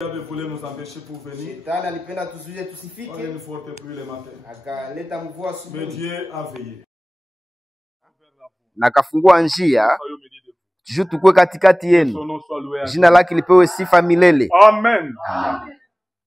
avait voulu nous empêcher pour venir. On ne portait plus le matin. Mais Dieu a veillé. Na kafungua njia juu tukue katikati yenu. Jina lake lipewe sifa milele. Amen.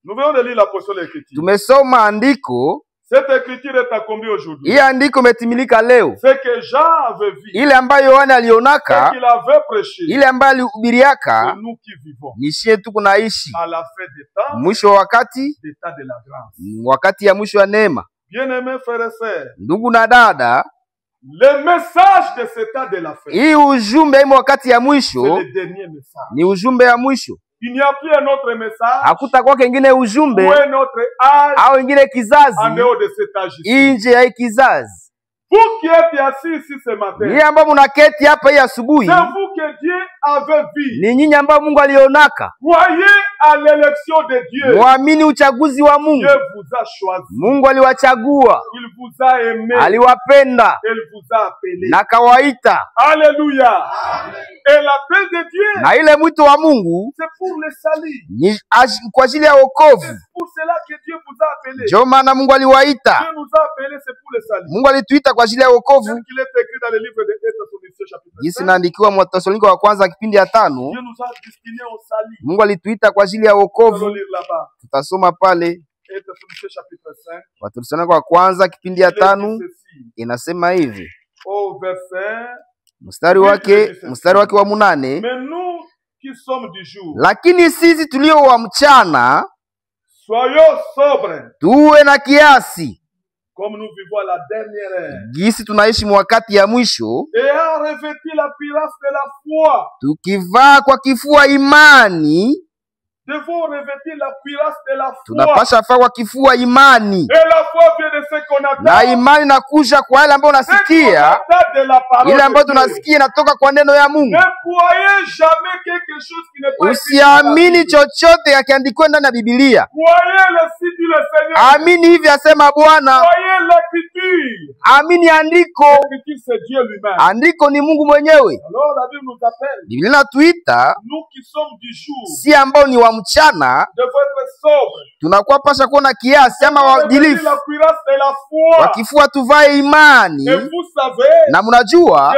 Nous venons de lire la portion de l'écriture. Tumesoma andiko. Cette écriture est accomplie aujourd'hui. Hii andiko imetimilika leo. Ce que Jean avait vu. Ile ambayo Yohana alionaka. Ce qu'il avait prêché. Ile ambayo alihubiriaka. C'est nous qui vivons. Ni sisi tuko naishi. À la fin des temps. Mwisho wa wakati. D'état de la grâce. Wakati ya mwisho wa neema. Bien-aimés frères et sœurs. Ndugu na dada. Le message de cet état de la fin. Hii ujumbe imo wakati ya mwisho. C'est le dernier message. Ni ujumbe ya mwisho. Il n'y a plus un autre message. Hakutakuwa kengine ujumbe. Ou un autre âge. Au ingine kizazi. En dehors de cet âge ici. Nje ya kizazi. Vous qui êtes assis ici ce matin. Ni ambao mnaketi hapa hii asubuhi. C'est vous que Dieu avait vu. Ni nyinyi ambao Mungu alionaka. Croyez à l'élection de Dieu. Muamini uchaguzi wa Mungu. Dieu vous a choisi. Mungu aliwachagua. Il vous a aimé. Aliwapenda. Il vous a appelé. Na kawaita. Alléluia. Et l'appel de Dieu. Na ile mwito wa Mungu. C'est pour le salut. Ni kwa ajili ya wokovu. C'est pour cela que Dieu vous a appelé. Ndio maana Mungu aliwaita. Dieu nous a appelé, c'est pour le salut. Mungu alituita kwa ajili ya wokovu. Il est écrit dans le livre de Thessaloniciens chapitre 5. Jinsi naandikiwa mwa Thessalonike wa kwanza kipindi ya 5. Dieu nous a destiné au salut. Mungu alituita kwa ajili ya wokovu. Tutasoma pale. Thessaloniciens chapitre 5. Wathesalonike wa kwanza kipindi ya 5 inasema hivi. Au verset mstari wake wa 8. Mais nous qui sommes du jour. Lakini sisi tulio wa mchana soyons sobres. Tuwe na kiasi. Comme nous vivons à la dernière heure. Gisi tunaishi mwakati ya mwisho. Et à revêtir la cuirasse de la foi. Tukivaa kwa kifua imani. Devons revêtir la cuirasse de la foi. Tunapasha vaa kwa kifua imani. Et la foi vient de ce qu'on attend. Na imani nakuja kwa yale ambayo unasikia. Ile ambayo tunasikia inatoka kwa neno ya Mungu. Ne croyez jamais quelque chose qui n'est pas. Usiamini chochote yakiandikwa ndani ya Biblia. Croyez le site du Seigneur. Amini hivi asema Bwana. Croyez l'écriture. Amini andiko. L'écriture c'est Dieu lui-même. Andiko ni Mungu mwenyewe. Alors la Bible nous appelle. Biblia inatuita. Nous qui sommes du jour. Si ambao ni wa mchana. Devons être sobres. Tunakuwa pasha kuwa na kiasi ama waadilifu. Wakifua tuvae imani. Na mnajua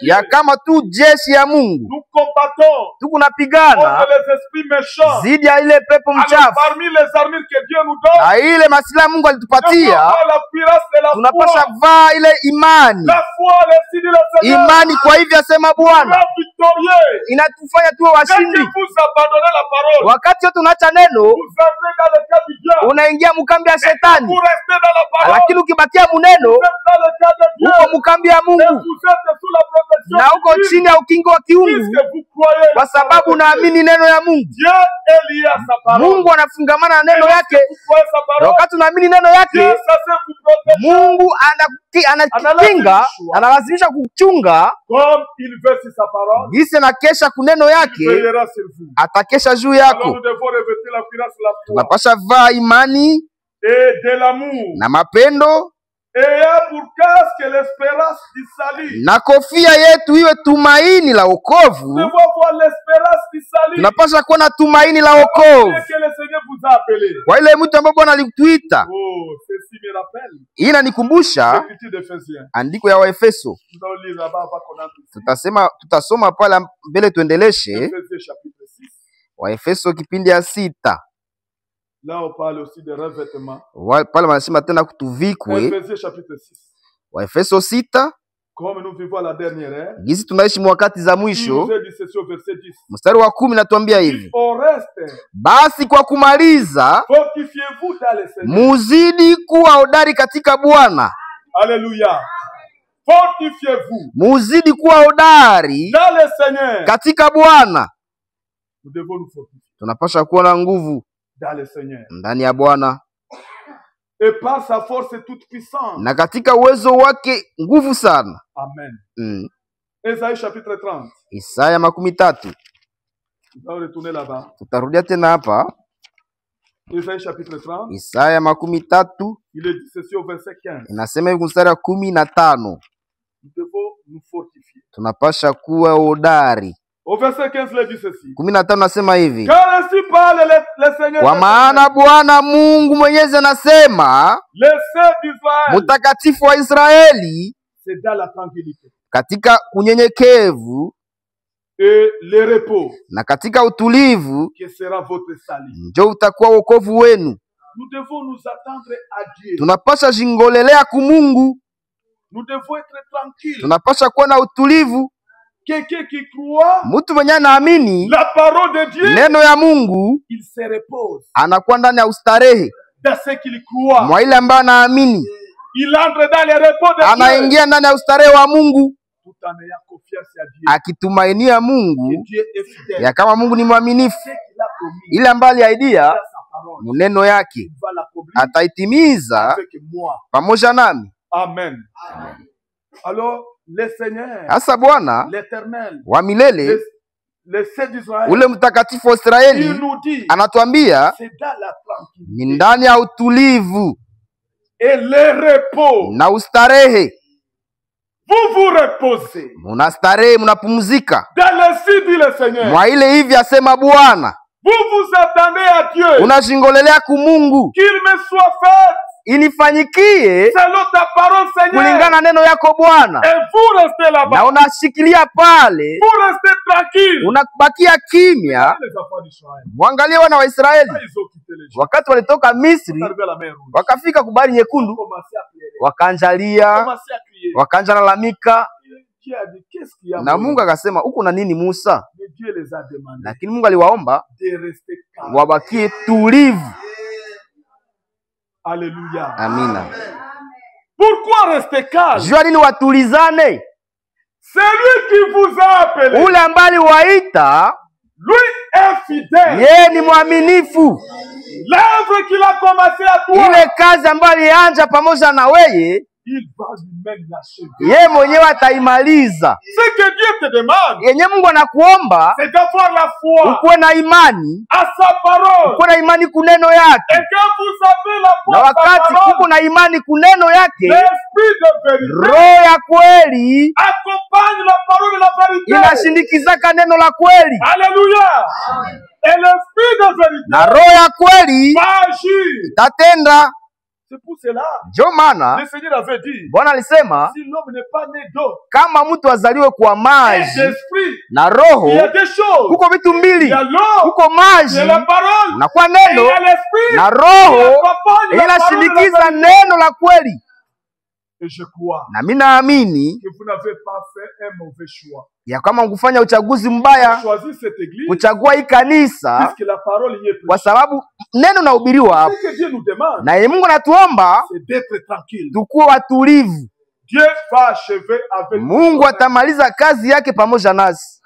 ya kama tu jeshi ya Mungu tuko napigana zidi ya ile pepo mchafu. Na ile masilaha Mungu alitupatia tunapasha vaa ile imani. Imani kwa hivyo asema Bwana inatufanya tuwe washindi. Wakati yote unaacha neno unaingia mkambi ya shetani. Lakini ukibakia muneno uko mkambi ya Mungu. Na uko chini ya ukingo wa kiungu. Kwa sababu unaamini neno ya Mungu. Mungu anafungamana na neno yake. Na wakati unaamini neno yake Mungu anakinga, analazimisha kuchunga. Gisi na kesha kuneno yake atakesha juu yako. Tunapasha vaa imani na mapendo na kofia yetu iwe tumaini la wokovu. Tunapasha kuwa na tumaini la wokovu kwa ile mtu ambaye Bwana alituita. Hii inanikumbusha andiko ya Waefeso. Tutasoma pale mbele tuendeleshe. Waefeso kipindi ya 6. Là on parle aussi de revêtement. Pale wanasema tena kutuvikwe. Waefeso 6. Comme nous vivons la dernière heure. Gisi tunaishi mwakati za mwisho. Mstari wa 10 natuambia hivi. Basi kwa kumaliza muzidi kuwa hodari katika Bwana. Alléluia. Fortifiez-vous. Muzidi kuwa hodari katika Bwana. Nous devons nous fortifier. Tunapasha kuwa na nguvu ndani ya Bwana. Et par sa force toute puissante. Na katika uwezo wake nguvu sana. Amen. Isaïe chapitre 30. Isaya 30. Tutarudia tena hapa. Isaïe chapitre 30. Isaya 30. Il est dit ceci au verset 15. Inasema hivi mstari wa 15. Nous devons nous fortifier. Tunapasha kuwa hodari. Au verset 15, il dit ceci. 15 nasema hivi. Car ainsi parle le Seigneur. Kwa maana Bwana Mungu Mwenyezi anasema, le Saint d'Israël, Mtakatifu wa Israeli, c'est dans la tranquillité, katika unyenyekevu et le repos, na katika utulivu, que sera votre salut. njo utakuwa wokovu wenu. Nous devons nous attendre à Dieu. Tunapasha jingolelea kumungu. Nous devons être tranquilles. Tunapasha kuwa na utulivu. Quelqu'un qui croit Mtu mwenye anaamini la parole de Dieu, neno ya Mungu, il se repose anakuwa ndani ya ustarehe dans ce qu'il croit. mwa ile ambayo anaamini. Il entre dans les repos de Dieu. Anaingia ndani ya ustarehe wa Mungu Tout en ayant confiance à Dieu. akitumainia Mungu Que Dieu est fidèle. ya kama Mungu ni mwaminifu. Ce qu'il a promis, Ile ambayo aliahidia dans sa parole, muneno yake il va l'accomplir ataitimiza avec moi. pamoja nami. Amen. Alors, le Seigneur, Hasa Bwana l'Éternel, wa milele, le Saint d'Israël, ule mtakatifu wa il Israeli, nous dit, anatuambia c'est dans la tranquillité ni ndani ya utulivu et le repos. na ustarehe. Vous vous reposez. Munastarehe, munapumzika Dans le sud, dit le Seigneur. mwa ile hivi asema Bwana. Vous vous attendez à Dieu. Unashingolelea kumungu, Qu'il me soit fait inifanyikie selon ta parole, Seigneur. kulingana neno yako Bwana. Et vous restez Na là-bas. unashikilia pale, Vous restez tranquille. unabakia kimya. Les enfants d'Israël, Mwangalie wana wa Israeli quand ils ont quitté l'Égypte, wakati walitoka Misri, arrivé à la mer Rouge, wakafika kubari ils ont nyekundu, commencé à pleurer. wakanjalia, Commencé à crier. wakanja lalamika, Dieu a dit, qu'est-ce qu'il y a? na Mungu akasema uko na nini Musa? Mais Dieu les a demandé Lakini Mungu aliwaomba de rester calmes. wabakie tulivu. Alléluia. Amina. Pourquoi rester calme? Jua nini watulizane? Celui qui vous a appelé, Ule ambaye aliwaita, lui est fidèle. yeye ni mwaminifu. L'œuvre qu'il a commencé à toi, Ile kazi ambayo alianja pamoja na weye, il va lui-même l'achever. yeye mwenyewe ataimaliza. Ce que Dieu te demande, Yenye Mungu anakuomba c'est d'avoir la foi ukuwe na imani, à sa parole. ukuwe na imani kuneno Et yake. quand vous avez la foi Na à sa wakati parole, uko na imani kuneno yake, l'esprit de vérité roho ya kweli accompagne la parole de la vérité. inashindikizaka neno la kweli, Alléluia. Et l'esprit de vérité na roho ya kweli va agir. itatenda. C'est pour cela Ndio maana le Seigneur avait dit, Bwana alisema si l'homme n'est pas né d'eau kama mtu azaliwe kwa et maji d'esprit, na roho, il y a des choses. kuko vitu Il mbili, y a l'eau, kuko il y a maji la parole, na kwa et il neno y a l'esprit na qui roho accompagne la parole de la inashindikiza vérité. neno la kweli. Et je crois Na mimi naamini que vous n'avez pas fait un mauvais choix. ya kama kufanya uchaguzi mbaya Choisir cette église, kuchagua hii kanisa, puisque la parole y est kwa prêchée. sababu neno nahubiriwa hapo, Ce que Dieu nous demande, na yeye Mungu anatuomba c'est d'être tranquille. tukuwe watulivu. Dieu va achever avec Mungu atamaliza kazi yake pamoja nasi.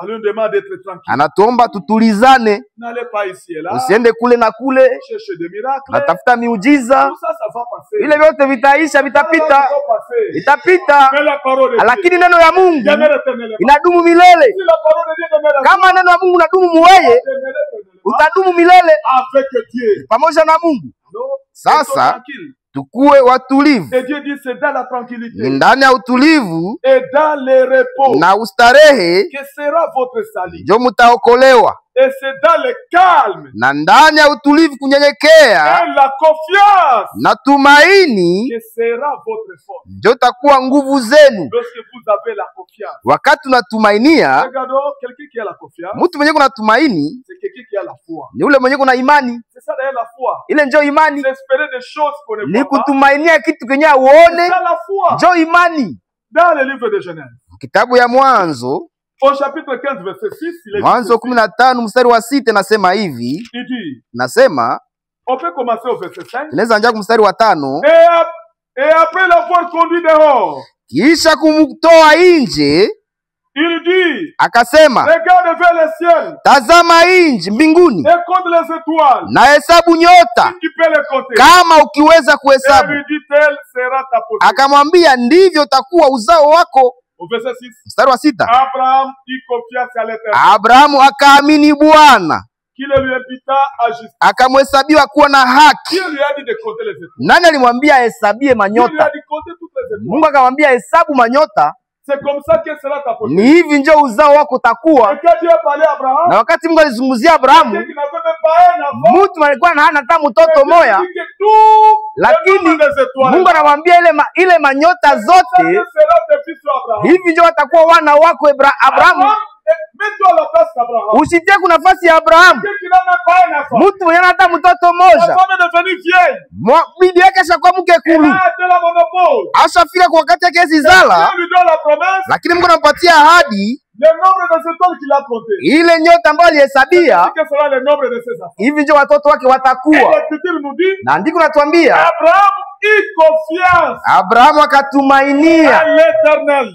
Alors, on demande d'être tranquille. Anatuomba tutulizane, N'allez pas ici et là, usiende kule na kule chercher des miracles. natafuta miujiza. Tout ça, ça va passer. Vile vyote vitaisha, vitapita, Ça va passer. vitapita, Mais la parole de Dieu lakini neno ya Mungu demeure éternellement. inadumu milele. Si la parole de Dieu demeure Kama neno ya Mungu inadumu muweye, éternellement utadumu milele avec Dieu. pamoja na Mungu. Alors, Sasa, soyez tranquille. Tukuwe watulivu. Et Dieu dit c'est dans la Ni tranquillité ndani ya utulivu et dans le repos na ustarehe que sera votre salut. ndio mutaokolewa, Et c'est dans le calme na ndani ya utulivu kunyenyekea et la confiance na tumaini que sera votre force. ndio takuwa nguvu zenu. Lorsque vous avez la confiance. Wakati unatumainia, Regardons, quelqu'un qui a la confiance, mtu mwenye kuna tumaini c'est quelqu'un qui a la foi. ni ule mwenye kuna imani. C'est ça d'ailleurs la foi. Ile njo imani, C'est espérer des choses qu'on ne ni voit pas. kutumainia kitu kenye C'est auone, ça la foi. njo imani. Dans le livre de Genèse, Kitabu ya Mwanzo, au chapitre 15, verset 6, il est Mwanzo dit, 15 mstari wa 6 nasema hivi, il dit, nasema on peut commencer au verset 5. tunaweza anja mstari wa 5. Et après l'avoir conduit dehors, Kisha kumtoa nje, il dit, akasema, regarde vers le ciel tazama nje mbinguni et compte les étoiles. na hesabu nyota Si tu peux les compter. kama ukiweza Et kuhesabu. lui dit, telle sera ta posture. Akamwambia, ndivyo utakuwa uzao wako. Au verset 6, Mstari wa 6, Abraham eut confiance à l'Éternel, Abrahamu akaamini Bwana, qui le lui imputa à justice. akamhesabiwa kuwa na haki. Qui lui a dit de compter les étoiles? Nani alimwambia ahesabie Qui lui a manyota? dit de compter toutes les étoiles? Mungu akamwambia hesabu manyota. C'est comme ça que sera ta ni hivi ndio uzao wako utakuwa. Na wakati Mungu alizungumzia Abrahamu, mtu alikuwa hana hata mtoto moya, lakini Mungu anamwambia ile manyota zote, hivi ndio watakuwa wana wako Abrahamu. Usitie kuna nafasi ya Abrahamu, mtu mwenye hata mtoto moja, bibi yake ashakuwa mke kulu, ashafika kwa wakati yake zizala, lakini Mungu anampatia ahadi ile nyota ambayo alihesabia, hivi ndio watoto wake watakuwa. Na andiko natuambia Abrahamu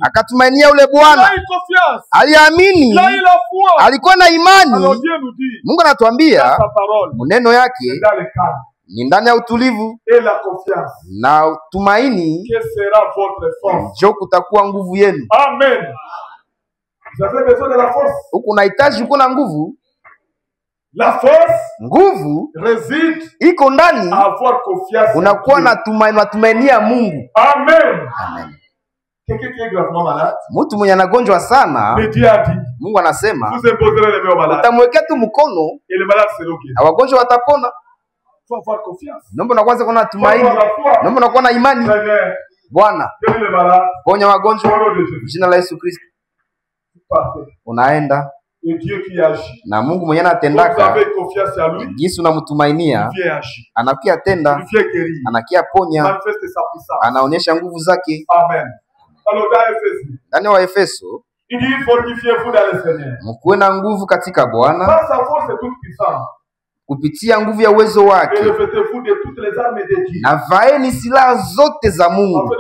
akatumainia ule Bwana, aliamini, alikuwa na imani. Mungu anatuambia maneno yake ni ndani ya utulivu na tumaini ndio kutakuwa nguvu yenu. Amen. Huku unahitaji uko na nguvu. La force, nguvu réside iko ndani, avoir confiance, unakuwa na tumaini ya Mungu. Amen. Amen. Quelqu'un qui est gravement malade, mtu mwenye anagonjwa sana, Mungu anasema utamwekea tu mkono na wagonjwa watapona. Naomba na kwanza kuna tumaini, naomba na kuwa na imani. Bwana, ponya wagonjwa jina la Yesu Kristo. Unaenda na Mungu mwenye anatendaka, jinsi unamtumainia anakia tenda, anakia ponya, anaonyesha nguvu zake. Amen. Ndani wa Efeso, mkuwe na nguvu katika Bwana kupitia nguvu ya uwezo wake, na vaeni silaha zote za Mungu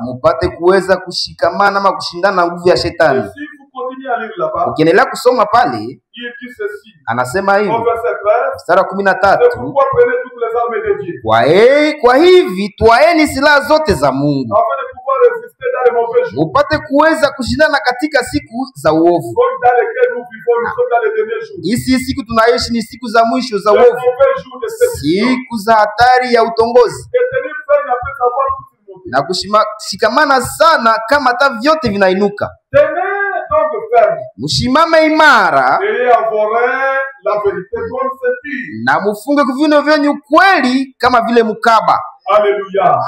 mupate kuweza kushikamana ama kushindana na nguvu ya shetani. Ukiendelea kusoma pale, anasema hivi mstari wa 13, kwa hivi twaeni silaha zote za Mungu mupate kuweza kushindana katika siku za uovu. Hizi siku tunaishi ni siku za mwisho za uovu, siku za hatari ya utongozi, na kushikamana sana kama hata vyote vinainuka. Mushimame imara na mufunge kuvino vyenyu kweli kama vile mukaba. Haleluya.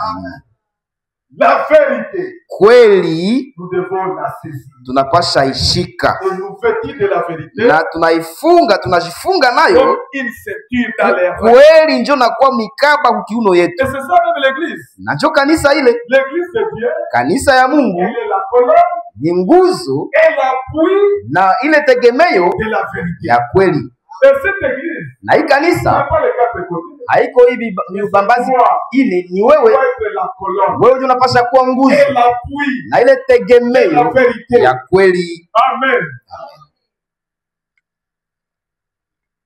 La vérité, kweli nous devons la saisir. Tunapasha ishika Et nous vêtir de la vérité, na tunaifunga, tunajifunga nayo comme une ceinture dans les reins. Kweli njo nakuwa mikaba kukiuno yetu. Et c'est ça même l'église. Na njo kanisa ile, L'église de Dieu, kanisa ya Mungu, elle est la colonne ni nguzo et l'appui na ile tegemeyo de la vérité. ya kweli. Et cette église, Na hii kanisa haiko hivi ni ubambazi, ile ni wewe. Wewe ndio unapaswa kuwa nguzo na ile tegemeyo ya kweli. Amen.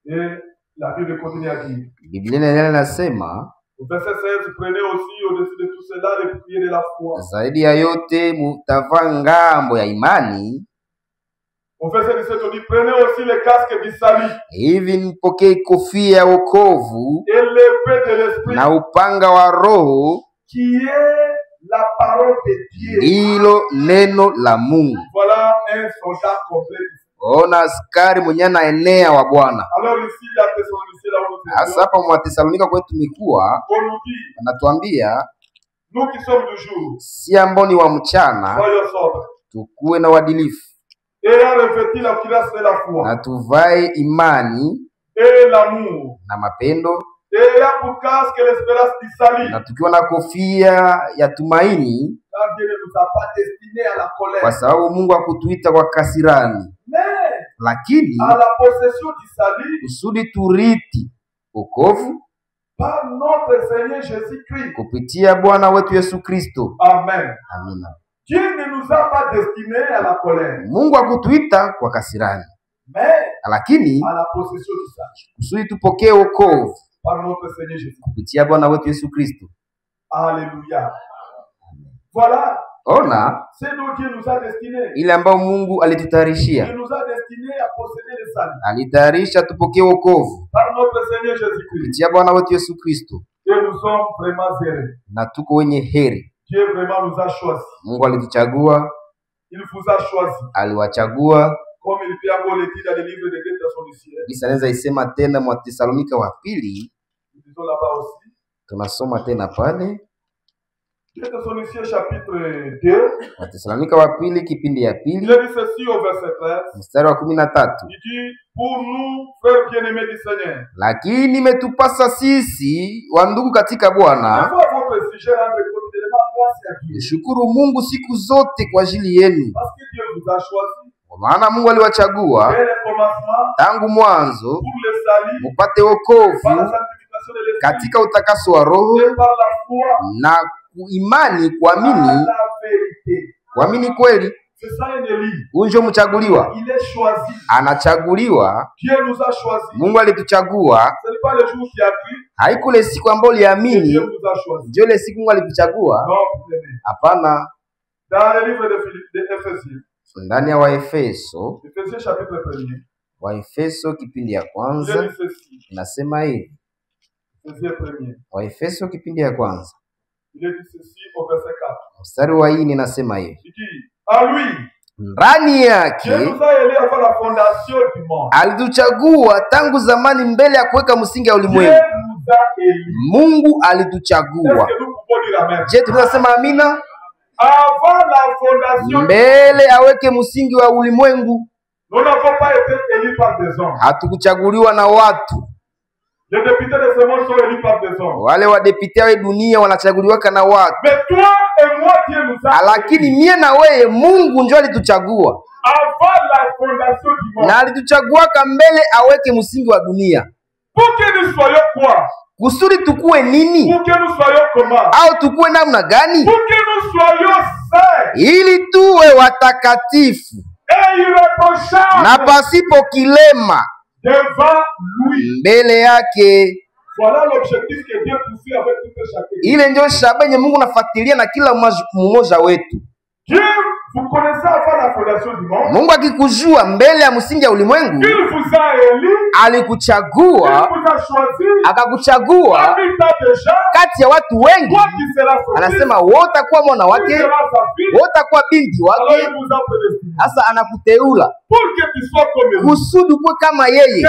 Et la Bible continue à dire, Biblia inasema au verset 16, prenez aussi au-dessus de tout cela les boucliers de la foi. Zaidi ya yote mutavaa ngambo ya imani. Au verset 17, on dit, prenez aussi le casque du salut. Hivi mpokee kofia ya wokovu Et l'épée de l'esprit, na upanga wa Roho, qui est la parole de Dieu. hilo neno la Mungu. Voilà un soldat complet. Ona askari mwenye anaenea wa Bwana. Alors ici, dans Thessaloniciens, là où nous Hasa hapa mwa Thessalonika kwetu tumekuwa, on nous dit, anatuambia nous qui sommes du jour, si ambao ni wa mchana, soyons sobres. tukuwe na uadilifu Et à revêtir la cuirasse de la foi na tuvae imani et l'amour. na mapendo, Et là pour casque l'espérance du salut. na tukiwa na kofia ya tumaini, Car Dieu ne nous a pas destinés à la colère, kwa sababu Mungu hakutuita kwa kasirani, mais lakini à la possession du salut kusudi turiti wokovu par notre Seigneur Jésus-Christ. kupitia Bwana wetu Yesu Kristo. Amen. Amina. Dieu ne nous a pas destinés à la colère, Mungu hakutuita kwa kasirani, mais lakini à la possession du salut kusudi tupokee wokovu par notre Seigneur Jésus. kupitia Bwana wetu Yesu Kristo. Alléluia. Voilà, Ona c'est dont Dieu nous a destinés. ile ambayo Mungu alitutayarishia, Il nous a destinés à posséder le salut alitayarisha tupokee wokovu par notre Seigneur Jésus-Christ. kupitia Bwana wetu Yesu Kristo, Et nous sommes vraiment heureux. na tuko wenye heri. Dieu vraiment nous a choisi. Mungu alituchagua. Il vous a choisi. Aliwachagua. Comme il peut encore le dire dans le livre de 2 Thessaloniciens. Bisa naweza isema tena mwa Thessalonika wa pili. Nous disons là-bas aussi. Tunasoma tena pale. 2 Thessaloniciens chapitre 2. Wa Thessalonika wa pili kipindi ya pili. Il dit ceci au verset 13. Mstari wa 13. Il dit pour nous frères bien-aimés du Seigneur. Lakini imetupasa sisi wa ndugu katika Bwana. Shukuru Mungu siku zote kwa ajili yenu. Kwa maana Mungu aliwachagua tangu mwanzo mupate wokovu katika utakaso wa roho na imani kuamini. Kuamini kweli. Unjo mchaguliwa. Anachaguliwa. Mungu alituchagua. Haikule siku ambayo uliamini ndio ile siku Mungu alituchagua. Hapana. Ndani ya Waefeso. Waefeso kipindi ya kwanza inasema hivi. Waefeso kipindi ya kwanza. Mstari wa 4 inasema hivi. Ndani yake alituchagua tangu zamani mbele ya kuweka msingi ya ulimwengu. Mungu alituchagua. Je, tunasema amina? Mbele aweke msingi wa ulimwengu. Hatukuchaguliwa na watu. Wale wadepite wa dunia wanachaguliwa na watu. Lakini mie na wewe Mungu ndio alituchagua. Na alituchagua mbele aweke msingi wa dunia. Kusudi tukue nini? Au tukue namna gani? Ili tuwe watakatifu na pasipo kilema mbele yake. Ile ndio shabaha yenye Mungu nafuatilia na kila mmoja wetu. Mungu akikujua mbele ya msingi ya ulimwengu, alikuchagua, akakuchagua kati ya watu wengi. Anasema wote kuwa mwana wake, wote kuwa binti wake. Sasa anakuteula kusudi kuwe kama yeye,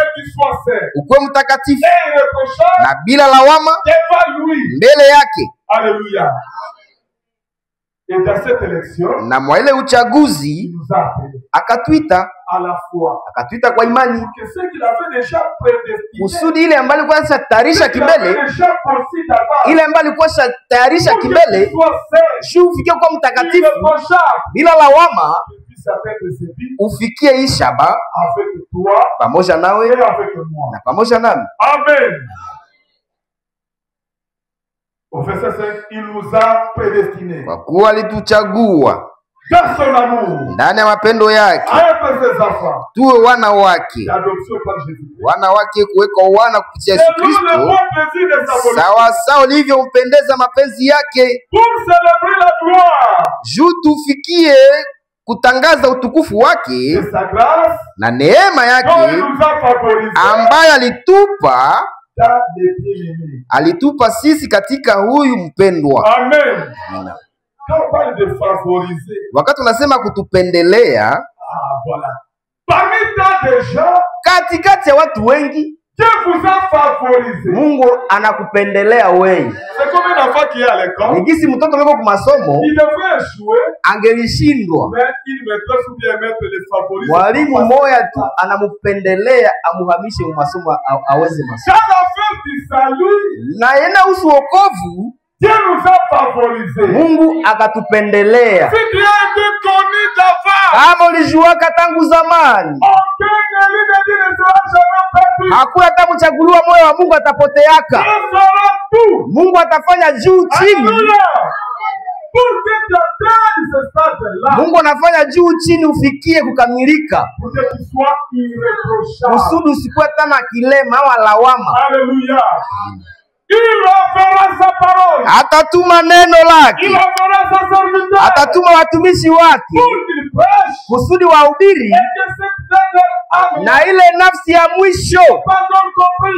ukuwe mtakatifu na bila lawama mbele yake. Haleluya. Na mwa ile uchaguzi akatwita kwa imani. Kusudi ile ambayo alikuwa anatayarisha kimbele, ile ambayo alikuwa anatayarisha kimbele, ufikie kwa mtakatifu bila lawama, ufikie hii shaba pamoja nawe na pamoja nami. Amen. Au verset 5, il nous a prédestinés. Kwa kuwa alituchagua dans son amour, ndani ya mapendo yake, tuwe wana wake. Wana wake kuwekwa wana kupitia Yesu Kristo, sawa sawa ulivyompendeza mapenzi yake, juu tufikie kutangaza utukufu wake na neema yake ambayo alitupa sisi katika huyu mpendwa. Amen. Wakati unasema kutupendelea, katikati ya watu wengi, Mungu anakupendelea wewe. Nikisi mtoto wako kwa masomo angelishindwa, mwalimu mmoja tu anamupendelea amuhamishe mu masomo aweze masomo. Na yena usu wokovu, Mungu akatupendelea. Kama ulijuaka tangu zamani, hakuna hata mchaguliwa moyo wa Mungu atapoteaka. Mungu atafanya juu chini. Mungu anafanya juu chini ufikie kukamilika. Kusudi usikuwe tena kilema au lawama. Haleluya. Atatuma neno lake, atatuma watumishi wake kusudi wahubiri, na ile nafsi ya mwisho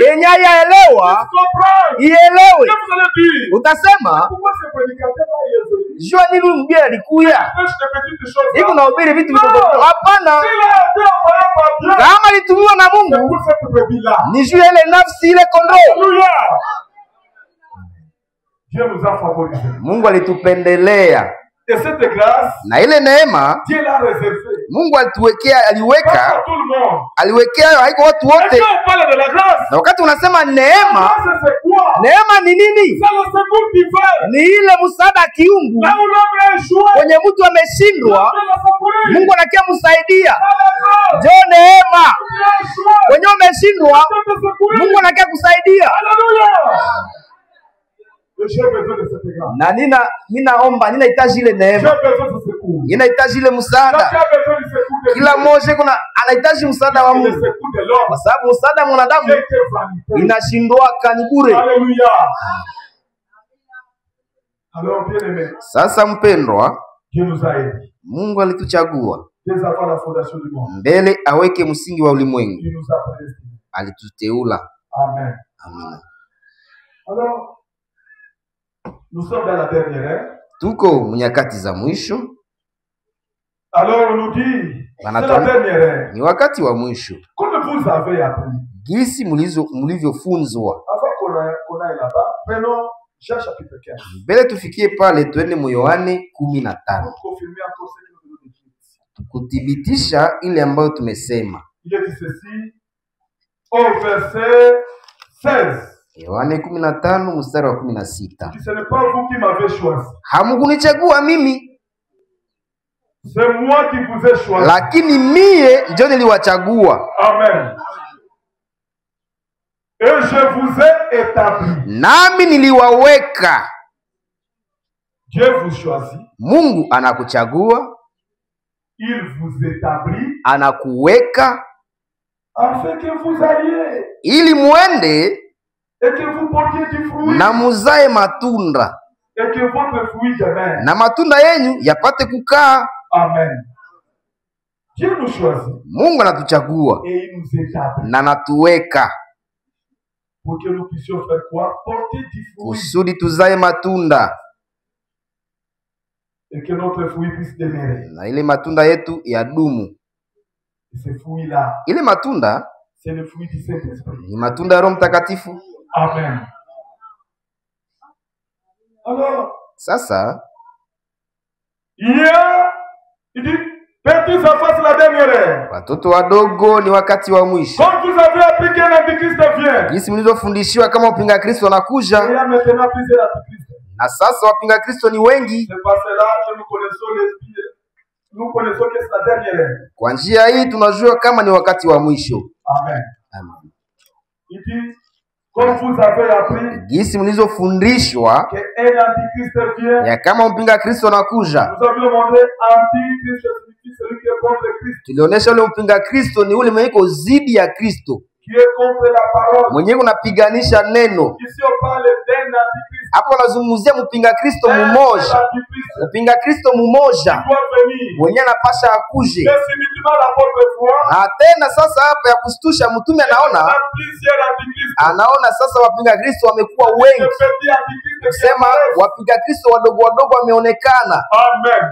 yenye yaelewa ielewe. Utasema Jua nini huyu mgeni alikuya? Iko na ubiri vitu vidogo. Hapana. Kama alitumiwa na Mungu, ni juu ile nafsi ile kondoo. Mungu alitupendelea. Na ile neema Mungu aliwekea haiko watu wote. Na wakati unasema neema, neema ni nini? Ni ile msaada kiungu. Kwenye mtu ameshindwa, Mungu anakia msaidia. Ndio neema. Kwenye umeshindwa, Mungu anakia kusaidia. Na ninaomba, ninahitaji ile neema. Ninahitaji ile msaada. Kila mmoja anahitaji msaada wa Mungu. Kwa sababu msaada wa mwanadamu inashindwa kanibure. Sasa mpendwa, Mungu alituchagua mbele aweke msingi wa ulimwengu. Alituteula. Amen. Amina. Nous sommes dans la dernière ère. Tuko nyakati za mwisho. Alors on nous dit, c'est la dernière ère. Ni wakati wa mwisho. Comme vous avez appris. Gisi mlivyofunzwa. Avant qu'on aille là-bas, prenons Jean chapitre 15. Mbele tufikie pale twende mu Yohane 15. Tukuthibitisha ile ambayo tumesema. Il est dit ceci au verset 16. Yohane 15 mstari wa 16. Ce n'est pas vous qui m'avez choisi. Hamkunichagua mimi. C'est moi qui vous ai choisi. Lakini mie ndio niliwachagua. Amen. Et je vous ai établi. Nami niliwaweka. Dieu vous choisit. Mungu anakuchagua. Il vous établit. Anakuweka. Afin que vous alliez. Ili muende. Et que vous portiez du fruit. Na muzae matunda. Et que votre fruit demeure. Na matunda yenyu yapate kukaa. Amen. Dieu nous choisit. Mungu anatuchagua. Et il nous établit. Na natuweka. Pour que nous puissions faire quoi? Porter du fruit. Kusudi tuzae matunda. Et que notre fruit puisse demeurer. Na ile matunda yetu yadumu. Et ces fruits-là. Ile matunda. C'est le fruit du Saint-Esprit. Ni matunda ya Roho Mtakatifu. Amen. Alors, sasa, il dit, petits enfants, c'est la dernière ère. Watoto wadogo ni wakati wa mwisho. Comme vous avez appris qu'un antichrist vient. Jinsi mlizofundishiwa kama wapinga Kristo wanakuja. Il y a maintenant plusieurs antichrists. Na sasa wapinga Kristo ni wengi. C'est par cela que nous connaissons l'esprit. Nous connaissons que c'est la dernière ère. Kwa njia hii tunajua kama ni wakati wa mwisho. Amen. Amen. Il dit, comme vous avez appris, jinsi mlizofundishwa ya kama mpinga Kristo anakuja. Tulionyesha ule mpinga Kristo ni ule mwenye iko zidi ya Kristo, mwenye unapiganisha neno. Hapo anazungumzia mpinga Kristo mmoja, mpinga Kristo mmoja mwenye anapasha akuje. Na tena sasa hapa ya kustusha, mtume anaona sasa wapinga Kristo wamekuwa wengi. Sema wapinga Kristo wadogo wadogo wameonekana. Amen.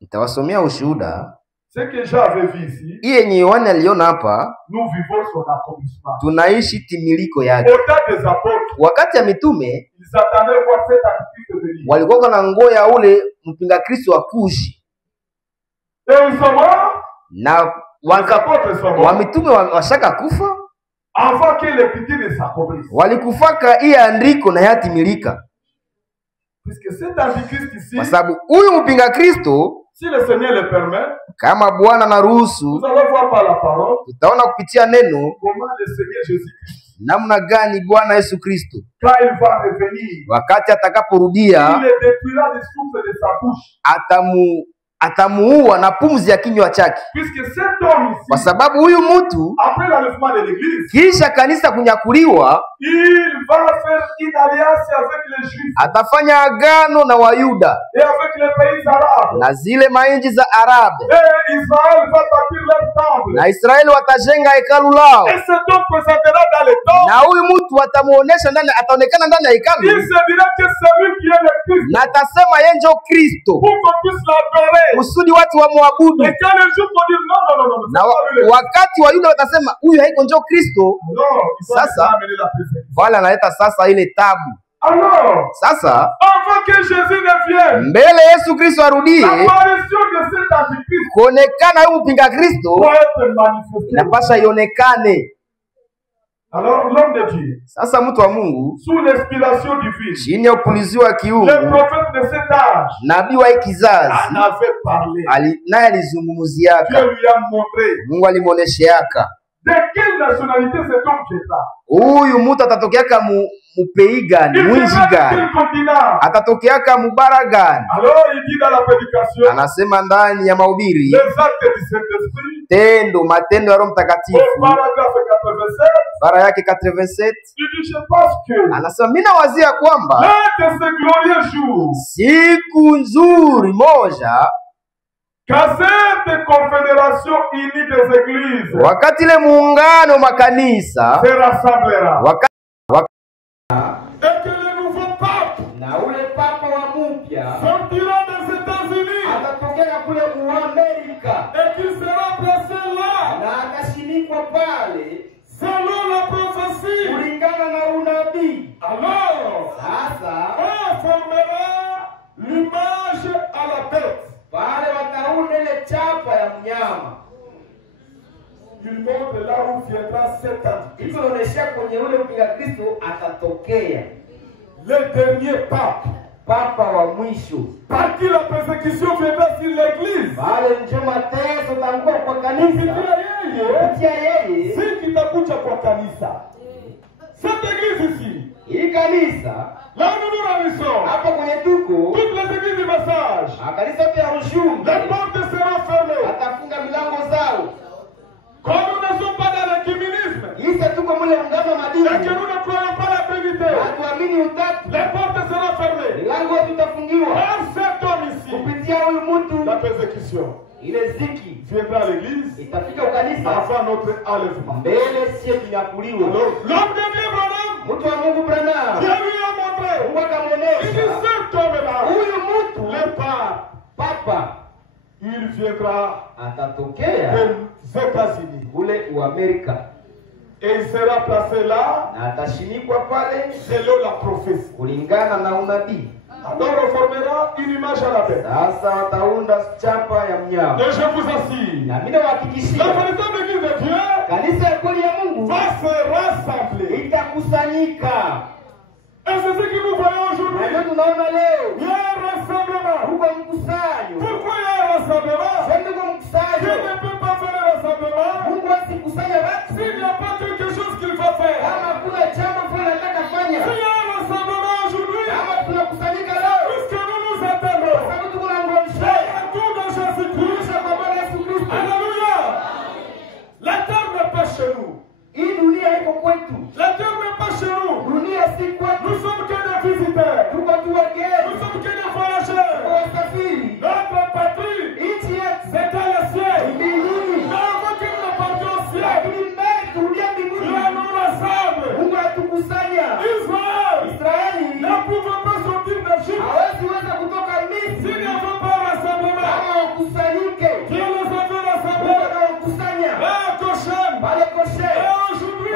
Nitawasomea ushuhuda. Ce que j'avais vu ici, hii yenye Yohane aliona hapa, nous vivons son accomplissement. Tunaishi timiliko yake. Au temps des apôtres, wakati ya mitume, ils attendaient voir cet antichrist venir. Walikuwa na ngoya ule mpinga Kristo akuji. Et ils sont morts. Na wa mitume washaka kufa avant que l'écriture ne s'accomplisse. Walikufaka hii andiko na yatimilika. Puisque cet antichrist ici, kwa sababu huyu mpinga Kristo, si le Seigneur le permet, kama Bwana anaruhusu, nous allons voir par la parole, tutaona kupitia neno comment le Seigneur Jésus-Christ, namna gani Bwana Yesu Kristo quand il va revenir, wakati atakaporudia, il détruira les souffles de sa bouche. atamuua na pumzi ya kinywa chake. Kwa sababu huyu mtu kisha kanisa kunyakuliwa, atafanya agano na Wayuda na zile mainji za Arabe, na Israeli watajenga hekalu lao, na huyu mtu atamuonesha ndani, ataonekana ndani ya hekalu, na atasema yeye ndio Kristo, kusudi watu wamwabudu. Na wakati Wayuda watasema huyu haiko ndio Kristo, sasa wala analeta sasa ile tabu. Sasa mbele Yesu Kristo arudie, kuonekana huyu mpinga Kristo inapasha ionekane. Sasa mtu wa Mungu chini ya upulizi wa kiungu, nabii wa kizazi naye alizungumziaka, Mungu alimuonesheaka huyu mtu atatokeaka mupei gani, mwinji gani, atatokeaka mubara gani. Anasema ndani ya mahubiri matendo ya Roho Mtakatifu bara yake 87, anasema mimi nawazia kwamba siku nzuri moja, wakati ile muungano makanisa na ule papa wa mpya atatokea kule Amerika na akashinikwa pale kulingana na unabii. Sasa pale wataunda ile chapa ya mnyama, hivyo unaonyesha kwenye ule mpinga Kristo atatokea le dernier pape, papa wa mwisho. Par qui la persécution viendra sur l'église. Pale ndio mateso tangu kwa kanisa. Kupitia yeye. Si kitakuja kwa kanisa. Cette église ici. Hii kanisa. Là où nous réunissons. Hapa kwenye tuko. Toutes les églises du message. Kanisa pia ujumbe. Les portes seront fermées. Atafunga milango zao. Comme nous ne sommes pas dans l'écuménisme. Isa tuko mule ungano madini. Et que nous ne croyons pas la Trinité. Hatuamini utatu. Les portes seront fermées. Milango itafungiwa. Par cet homme ici. Kupitia huyu mtu. La persécution. Ile ziki viendra à l'église. Itafika ukanisa. Avant notre enlèvement. Mbele sie tunyakuliwa. L'homme de Dieu Branham. Mtu wa Mungu Branham. Dieu lui a montré. Mungu akamuonesha. Il dit cet homme-là. Huyu mtu. Le papa. Il viendra atatokea des États-Unis. Ule wa Amerika. Et il sera placé là. Na atashinikwa pale selon la prophétie. Kulingana na unabii. Alors on formera une image à la bête. Sasa wataunda chapa ya mnyama. Et je vous assure. Na mimi nawahakikishia. La véritable église de Dieu. Kanisa ya kweli ya Mungu. Va se rassembler. Itakusanyika. Et c'est ce que nous voyons aujourd'hui. Na tunaona leo. Il y a un rassemblement. Huko mkusanyo. Pourquoi il y a un rassemblement? Sema kwa mkusanyo. Dieu ne peut pas faire un rassemblement. Mungu asikusanya watu. S'il n'y a pas quelque chose qu'il va faire. Kama kuna chama fulani anataka fanya. S'il y a un rassemblement aujourd'hui. Kama tunakusanyika leo. Puisque nous nous attendons. Sababu tuko na ngomsha. Tout dans Jésus-Christ. Kwa Bwana Yesu Kristo. Alléluia. La terre n'est pas chez nous. Hii dunia iko kwetu. La terre n'est pas chez nous. Dunia si kwetu. Nous sommes que des visiteurs. Tuko tu wageni. Nous sommes que des voyageurs. Wasafiri. Notre patrie. Nchi yetu. C'est dans le ciel. Mbinguni. Mais avant que nous ne partions au ciel. Lakini mbele turudia mbinguni. Dieu nous rassemble. Mungu atukusanya. Israeli. Ne pouvons pas sortir d'Égypte. Hawezi weza kutoka Misri. S'il n'y avait pas rassemblement. Kama wakusanyike. Dieu les avait rassemblés. Mungu anawakusanya. Goshen. Pale Goshen. Et aujourd'hui.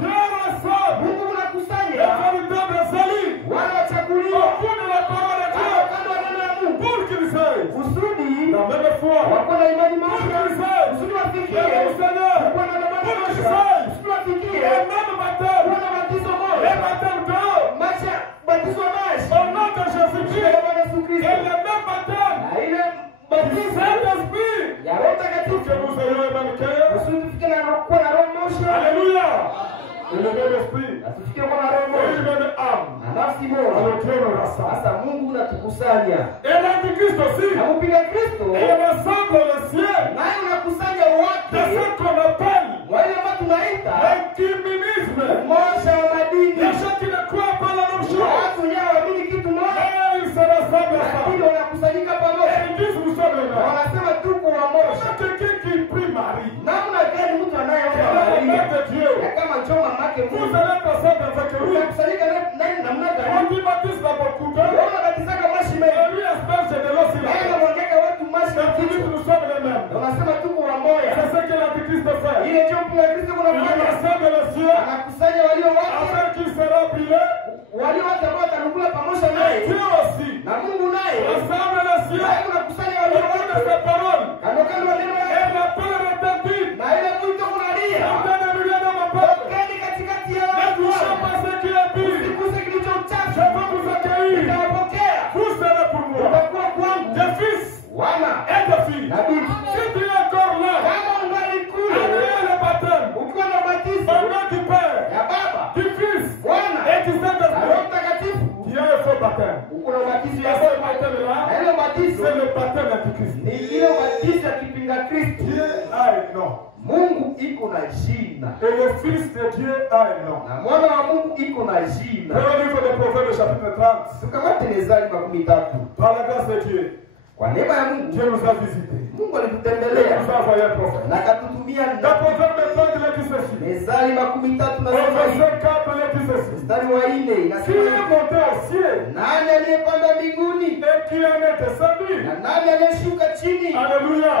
Dieu rassemble. Mungu unakusanya. Les véritables élus. Wale wachaguliwa. Au bout de la parole de Dieu. Kando ya neno la Mungu. Pour qu'ils aient kusudi la même foi. Wako na imani moja. Pour qu'ils aient Kusudi wafikie. le même Seigneur. Wako na imani Pour qu'ils moja. aient Kusudi wafikie. le même baptême. Wako na batizo Le moja. baptême d'eau. Maisha batizo maji. Au nom de Jésus-Christ. Kwa Bwana Yesu Kristo. Et le même baptême. Na ile Du batizo Saint-Esprit. ya Roho Mtakatifu. Que nous ayons le même cœur. Kusudi tufike na roho kwa roho moja. Alléluia. Et le même esprit. Tufikie kwa roho Et une moja. même âme. Na nafsi moja. Alors Dieu nous rassemble. Sasa Mungu unatukusanya. Et l'Antichrist aussi. Na mpinga Kristo wake Mungu. Vous allez être ensemble avec lui. Utakusanyika naye namna gani? Quand il baptise la Bokouta, Wewe unabatizaga maji et mengi. lui asperge de l'eau sur la Wewe tête. unamwagaka watu maji Et vous dites, nous sommes les mêmes. unasema tuko wamoja. C'est ce que l'Antichrist fait. Ile ndio mpinga Kristo Il kunafanya. rassemble les cieux Anakusanya walio wake, afin qu'il sera brûlé. walio wake ambao watakula pamoja Et naye. Dieu aussi Na Mungu naye rassemble les cieux naye unakusanya au walio bout de wake. ses paroles. Kando kando wa neno Et yake. l'appel retentit. Na ile mwito kunalia. Certains ne lui viennent pas. Tokeni katikati ya Ne watu. touchez pas ce qui est pire. Usikuse kilicho Je uchafu. veux vous accueillir. Nitawapokea. Vous serez pour moi Utakuwa kwangu. des fils Wana et des filles. na bibi. Si tu es encore là, Kama ungali kule après le baptême, ukiwa na ubatizo au nom du Père, ya Baba, du Fils Bwana et du na Saint-Esprit, Roho Mtakatifu, il y a un faux baptême. uko na ubatizo Et ya ce Baba. baptême-là, Na ile ubatizo c'est le baptême d'Antichrist. ni ile ubatizo ya kipinga Kristo. Dieu a un nom. Mungu iko na jina Et le Fils de Dieu a un nom. na mwana wa Mungu iko na jina. Dans le livre des Proverbes, chapitre 30, Tukamate Mithali 13. par la grâce de Dieu, Kwa neema ya Mungu, Dieu nous a visités. Mungu Il alitutembelea nous a envoyé un prophète. na akatutumia Dans Proverbe 30, il a dit ceci. Mithali 13 na Au sema hivi. verset 4, il a dit ceci. Mstari wa 4 Qui inasema est hivi. monté au ciel Nani aliyepanda mbinguni et qui en est descendu? na nani aliyeshuka chini? Alléluia.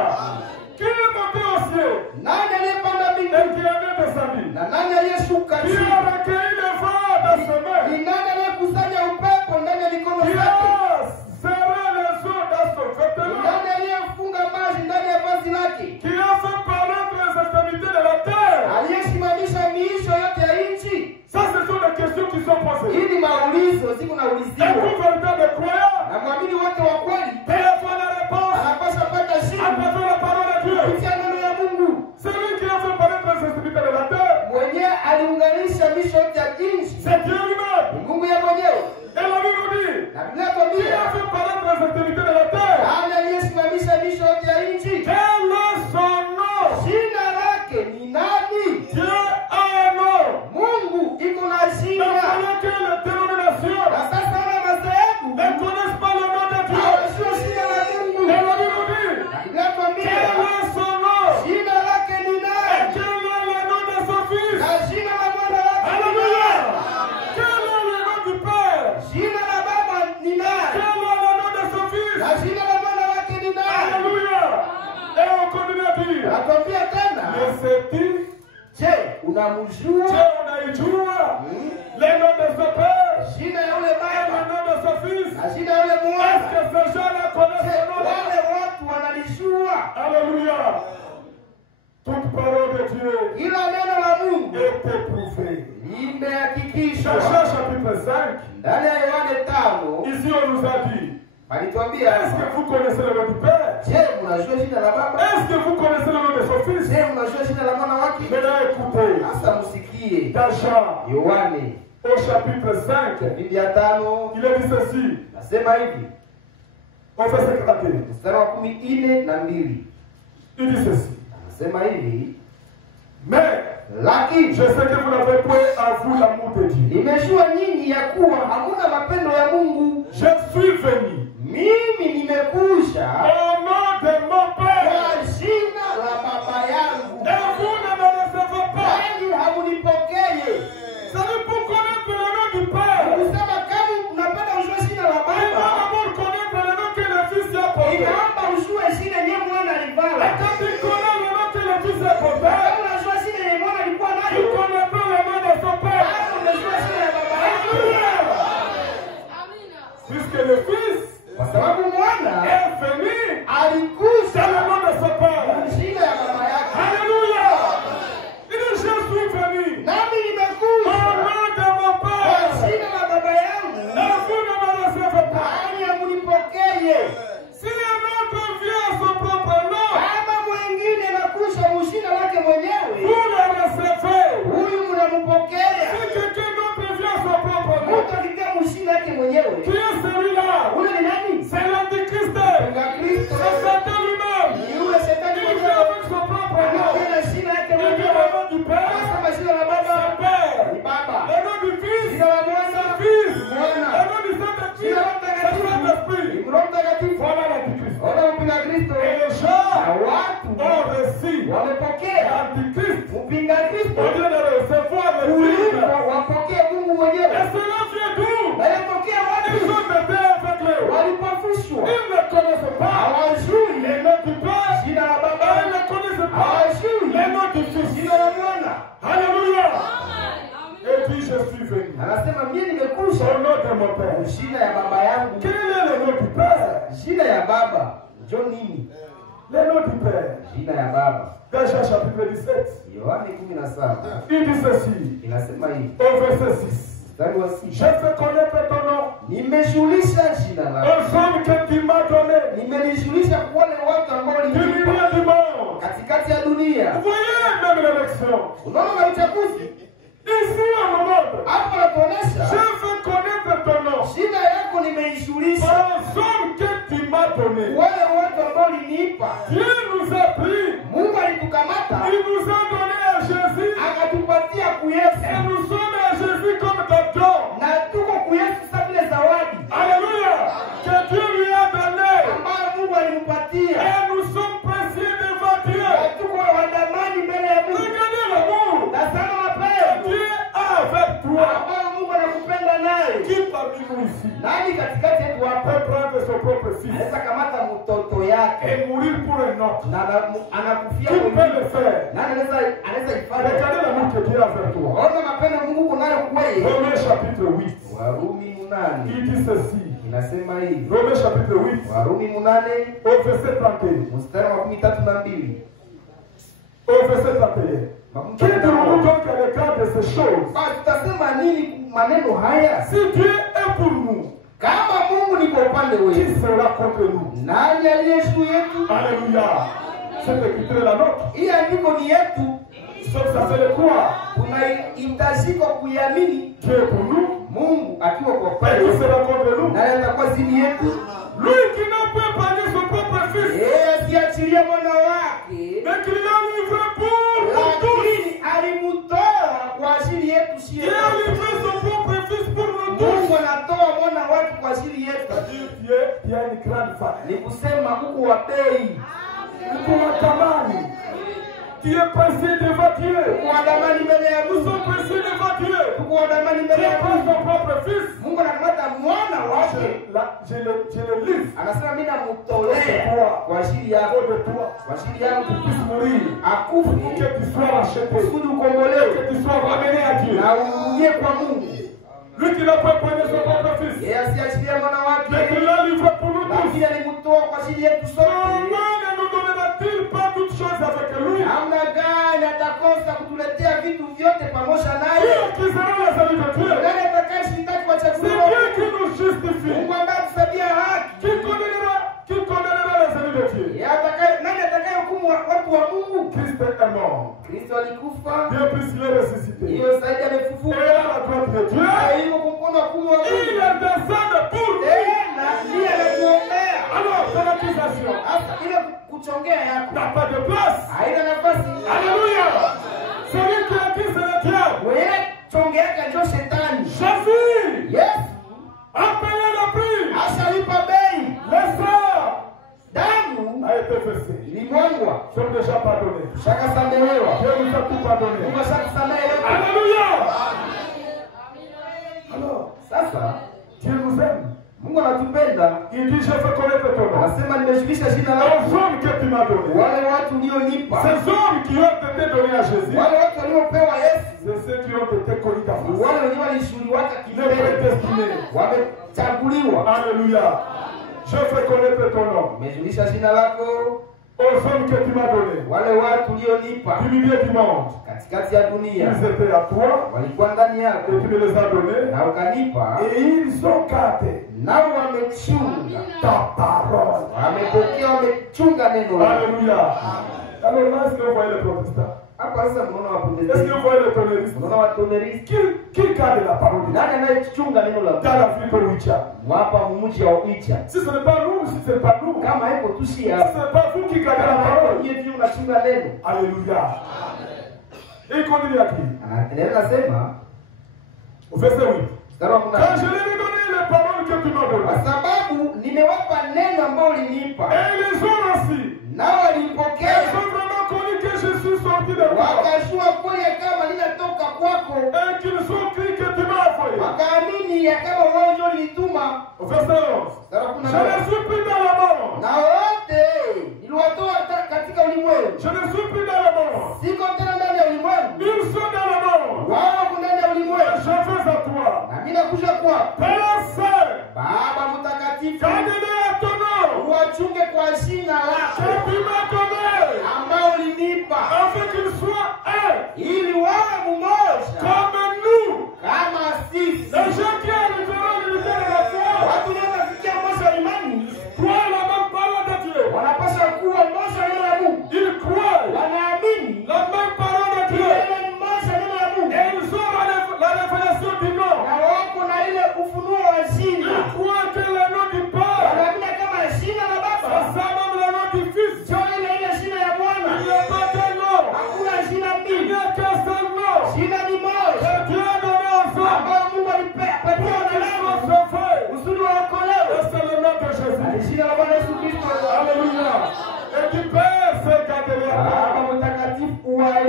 Qui est monté au ciel Nani aliyepanda et mbinguni qui en est descendu? na nani aliyeshuka Qui chini? a recueilli le vent dans ses mains? Ni nani aliyekusanya upepo ndani ya mikono Qui yake? a serré les eaux dans son Ni vêtement? nani aliyefunga maji ndani ya vazi lake? Qui a fait paraître les extrémités de la terre? Aliyesimamisha miisho yote ya nchi? Ça, ce sont des questions qui sont posées. Hii ni maulizo ziko na Et uliziwa. vous, véritable croyant, Na mwamini wote wa kweli devez avoir la réponse anapaswa pata à jibu travers la parole de Dieu. kupitia neno ya Mungu. Celui qui a fait paraître les extrémités de la terre, Mwenyewe aliunganisha miisho yote ya nchi. c'est Dieu lui-même. Ni Mungu yeye mwenyewe. Et la Bible nous dit, Na Biblia qui inatuambia a fait paraître les extrémités de la terre? nani aliyesimamisha miisho yote ya nchi? Quel est son nom? Jina lake ni nani? Dieu a un nom. Mungu iko na Mais jina. pendant que les dénominations Na sasa wana madhehebu ne connaissent pas le nom de Dieu, hawajui jina la Mungu. et la Bible nous dit, Na Biblia inatuambia quel est son nom? jina lake ni Et nani? quel est le nom de son fils? Na jina la mwana wake ni Alléluia! nani? Quel est le nom du Père? Jina la baba ni nani? Quel est le nom de son fils? Na jina la mwana wake ni nani? Alléluia! Et on continue à dire, Anatuambia tena, mais c'est-il, je, unamjua Dieu unaijua, le nom de son Père, jina ya ule et le baba nom de son fils? na jina ya ule Est-ce mwana? que ces gens-là connaissent Je, le nom de wale watu wanalijua Alléluia! Toute parole de Dieu ila neno la Mungu est éprouvée. limehakikishwa Jean chapitre 5, ndani ya Yohane 5. ici on nous a dit, Alituambia, est-ce que vous connaissez le nom du Père? je, mnajua jina la baba? Est-ce que vous connaissez le nom de son fils? Je, mnajua jina la mwana wake? Maintenant écoutez, Sasa msikie dans Jean, Yohane au chapitre 5, Biblia 5 il a dit ceci, nasema hivi, au verset 41, mstari wa 14:2 il dit ceci, nasema hivi, mais lakini je sais que vous n'avez point à vous l'amour de Dieu. nimejua nyinyi ya kuwa hamuna mapendo ya Mungu. Je suis venu Mimi nimekuja au nom de mon Père, kwa jina la baba yangu, et vous ne me recevez pas. nanyi hamunipokee. C'est pour connaître le nom du Père. Kusema kama unapenda ujue jina la Il va baba, d'abord connaître le nom que le Fils a porté. inaomba ujue jina yenye mwana Et alivala. quand il connaît le nom que le Fils a porté, Kama unajua jina yenye mwana alikuwa il nayo, connaîtra le nom de son Père. basi unajua jina ya baba yako. Puisque le Fils Kwa sababu mwana est venu alikuja dans le nom de son Père. jina ya baba yake. Alléluia. Il dit, je suis venu Nami au nimekuja nom de mon kwa Père. jina la baba yangu, Et vous ne me recevez pas. nanyi hamunipokee. Si un autre vient à son propre nom, Kama mwingine anakuja mjina lake mwenyewe, vous le recevez. huyu mnampokea. Si quelqu'un d'autre vient à son propre nom, Mtu akikaa mjina lake mwenyewe, qui est celui-là? ule ni nani? C'est l'Antichrist. Mpinga Kristo. C'est Satan lui-même. Ni yule shetani Il vient mwenyewe. avec son propre nom. Anakuja na jina lake Il vient mwenyewe. au nom du Père, Anasema jina la son baba Père. ni baba, Le nom du Fils, jina la mwana son Fils. mwana, Le nom du Saint-Esprit, jina la c'est mtakatifu Saint-Esprit. ni Roho Mtakatifu. Voilà l'Antichrist. Ona mpinga Kristo Et les gens na watu ont reçu wamepokea l'Antichrist mpinga Kristo au lieu de recevoir le kuliko mon père? Jina ya baba yangu. Quel est le nom du père? Jina ya baba njo nini? Le nom du père. Jina ya baba. Dans Jean chapitre 17. Yohane 17. Il dit ceci. Inasema hivi. Au verset 6. Je fais connaître ton nom. Nimejulisha jina lako. Aux hommes que tu m'as donné. Nimenijulisha kwa wale watu ambao ulinipa katikati ya dunia. Vous voyez même l'élection. Unaona uchaguzi? Ici on nous montre. Hapa natuonesha. Je fais connaître ton nom. Jina yako nimeijulisha. Aux hommes que tu m'as donné. Wale watu ambao ulinipa. Dieu nous a pris. Mungu alitukamata. Il nous a donné à Jésus. Akatupatia kuyesu. Et nous sommes à Jésus comme ton don. Na tuko kuyesu sasa vile zawadi. Alléluia. Que Dieu lui a donné. Ambayo Mungu alimpatia. Et nous sommes précieux devant Dieu. Na tuko wadamani mbele ya Mungu. Regardez l'amour. Tazama mapendo. Dieu a avec toi. Ambayo Mungu anakupenda naye. Qui parmi nous ici? Nani katikati yetu hapa peut prendre son propre fils. Anaweza kamata mtoto yake. Et mourir pour un autre. Na anakufia Qui peut le faire? Nani anaweza ifanya? Regardez l'amour que Dieu a avec toi. Ona mapendo Mungu kunayo kweli. Romains chapitre 8. Warumi 8. Il dit ceci. Inasema hivi. Romains chapitre 8. Warumi 8 au verset 31. Mstari wa 13. Au verset 31. Qui dirons-nous donc à l'égard de ces choses? Tutasema nini maneno haya? Si Dieu est pour nous, kama Mungu ni kwa upande wetu, qui sera contre nous? Nani aliye juu yetu? Alléluia. Cette écriture est la nôtre. Hii andiko ni yetu. Sauf ça c'est le quoi? Tunahitajika kuiamini. Dieu est pour nous. Mungu akiwa kwa upande wetu, qui sera contre nous? Nani atakuwa zidi yetu? Lui qui n'a pas épargné son propre fils. Asiachilie mwana wake. Mais qu'il l'a livré pour nous tous. Alimutoa kwa ajili yetu sisi. Il a livré son propre fils pour nous tous. Mungu anatoa mwana wake kwa ajili yetu. Il y a une grande fête. Ni kusema Mungu wa bei. Mungu wa thamani. Tu es précieux devant Dieu. Mungu wa thamani mbele ya Mungu. Nous sommes précieux devant Dieu. Mungu wa thamani mbele ya Mungu. Son propre fils. Mungu anakamata mwana wake. Je le livre. Anasema mimi namtolea kwa ajili yako, kwa ajili yangu, tu puisses mourir, akufe, que tu sois racheté, kusudi ukombolewe, que tu sois ramené à Dieu, na urudie kwa Mungu. Lui qui n'a pas épargné son propre fils, yeye asiachilie mwana wake, mais qui l'a livré pour nous tous. Lakini alimtoa kwa ajili yetu sote. Comment ne nous donnera-t-il pas toutes choses avec lui? Namna gani atakosa kutuletea vitu vyote pamoja naye? Qui sera la salut de Dieu? Nani atakayeshitaki kwa chakula? C'est Dieu qui nous justifie. Mungu ambaye atusabia haki. Qui condamnera la salut de Dieu? Nani atakayehukumu watu wa Mungu? Christ est mort. Kristo alikufa. Dieu puisse le ressusciter. Hiyo zaidi amefufuka. Et à la droite de Dieu. Hiyo kumkono kumu wa Mungu. Il intercède pour nous. Tena ndiye anakuombea. Alors, c'est l'accusation. Hata ile kuchongea yako. N'a pas de place. Haina nafasi. Alléluia. Celui qui a dit c'est le diable. Wewe chongea yake ndio shetani. Jésus. Yes. A payé le prix. Ashalipa bei. Le sang damu a été versé. Ilimwangwa. Sont déjà pardonnés. Shakasamehewa. Dieu nous a tout pardonné. Mungu ashakusamehe. Alléluia. Alors, sasa Dieu nous aime. Mungu anatupenda. Il dit je veux connaître ton nom. Anasema nimejulisha jina lako. Aux hommes que tu m'as donné. Wale watu ulionipa. Ces hommes qui ont été donnés à Jésus. Wale watu waliopewa Yesu. C'est ceux qui ont été connus d'avance. Wale wenyewe walishuhudiwa Les prédestinés. Wamechaguliwa. Alléluia. Je veux connaître ton nom. Nimejulisha jina lako. Aux hommes que tu m'as donné. Wale watu ulionipa. Du milieu du monde. Katikati ya dunia. Ils étaient à toi. Walikuwa ndani yako. Et tu me les as donnés. Na ukanipa. Et ils ont gardé. Nao wamechunga ta parole. Wamepokea, wamechunga neno lako. Alléluia. Alors là, est-ce que vous voyez les protestants? Hapa sasa mnaona waprotestanti. Est-ce que vous voyez les toléristes? Mnaona watoneristi. Qui garde la parole? Nani anayechunga neno la Mungu? Dans la ville de Wicha. Mwapa mji wa Wicha. Si ce n'est pas nous, si ce n'est pas nous. Kama hapo tu si hapa. Ce n'est pas vous qui gardez la parole. Yeye ndio unachunga neno. Alléluia. Et continue à qui? Anaendelea nasema au verset 8. Quand je leur ai donné les paroles que tu m'as données. Kwa sababu nimewapa neno ambalo ulinipa. Et ils les ont reçu. Nao walipokea. Ils ont vraiment connu que je suis sorti de toi. Wakajua kweli kama ninatoka kwako. Et qu'ils ont cru que tu m'as envoyé. Wakaamini ya kama wewe ndio ulituma. Au verset 11. Je ne suis plus dans la mort. Na wote niliwatoa katika ulimwengu. Je ne suis plus dans la mort. Siko tena ndani ya ulimwengu. Ils sont dans la mort. Wao ndani ya ulimwengu. Je veux à toi. Na mimi nakuja kwako. Place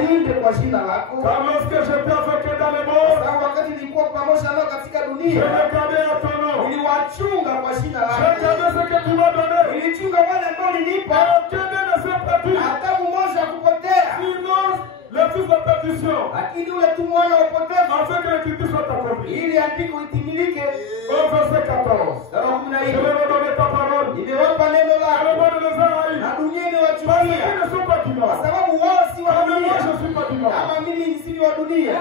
walinde kwa jina lako. Car lorsque j'étais avec eux dans le monde, Sababu wakati nilikuwa pamoja nao katika dunia, je regardais à ton nom. niliwachunga kwa jina Je lako. regardais ce que tu m'as donné. Nilichunga wale ambao ulinipa, Aucun d'eux ne s'est perdu. hata mmoja kupotea. Sinon, le fils de perdition. Lakini ule tu mwana wa upotevu, Afin que l'écriture soit accomplie. ili andiko litimilike. Au verset 14. Sababu kuna Je hiyo, leur ai donné ta parole. nimewapa neno Et le lako monde les a haïs. na dunia Parce imewachukia, qu'ils ne sont pas du kwa monde. sababu wao si wa Comme moi, dunia je ne suis pas du monde. kama mimi si wa dunia.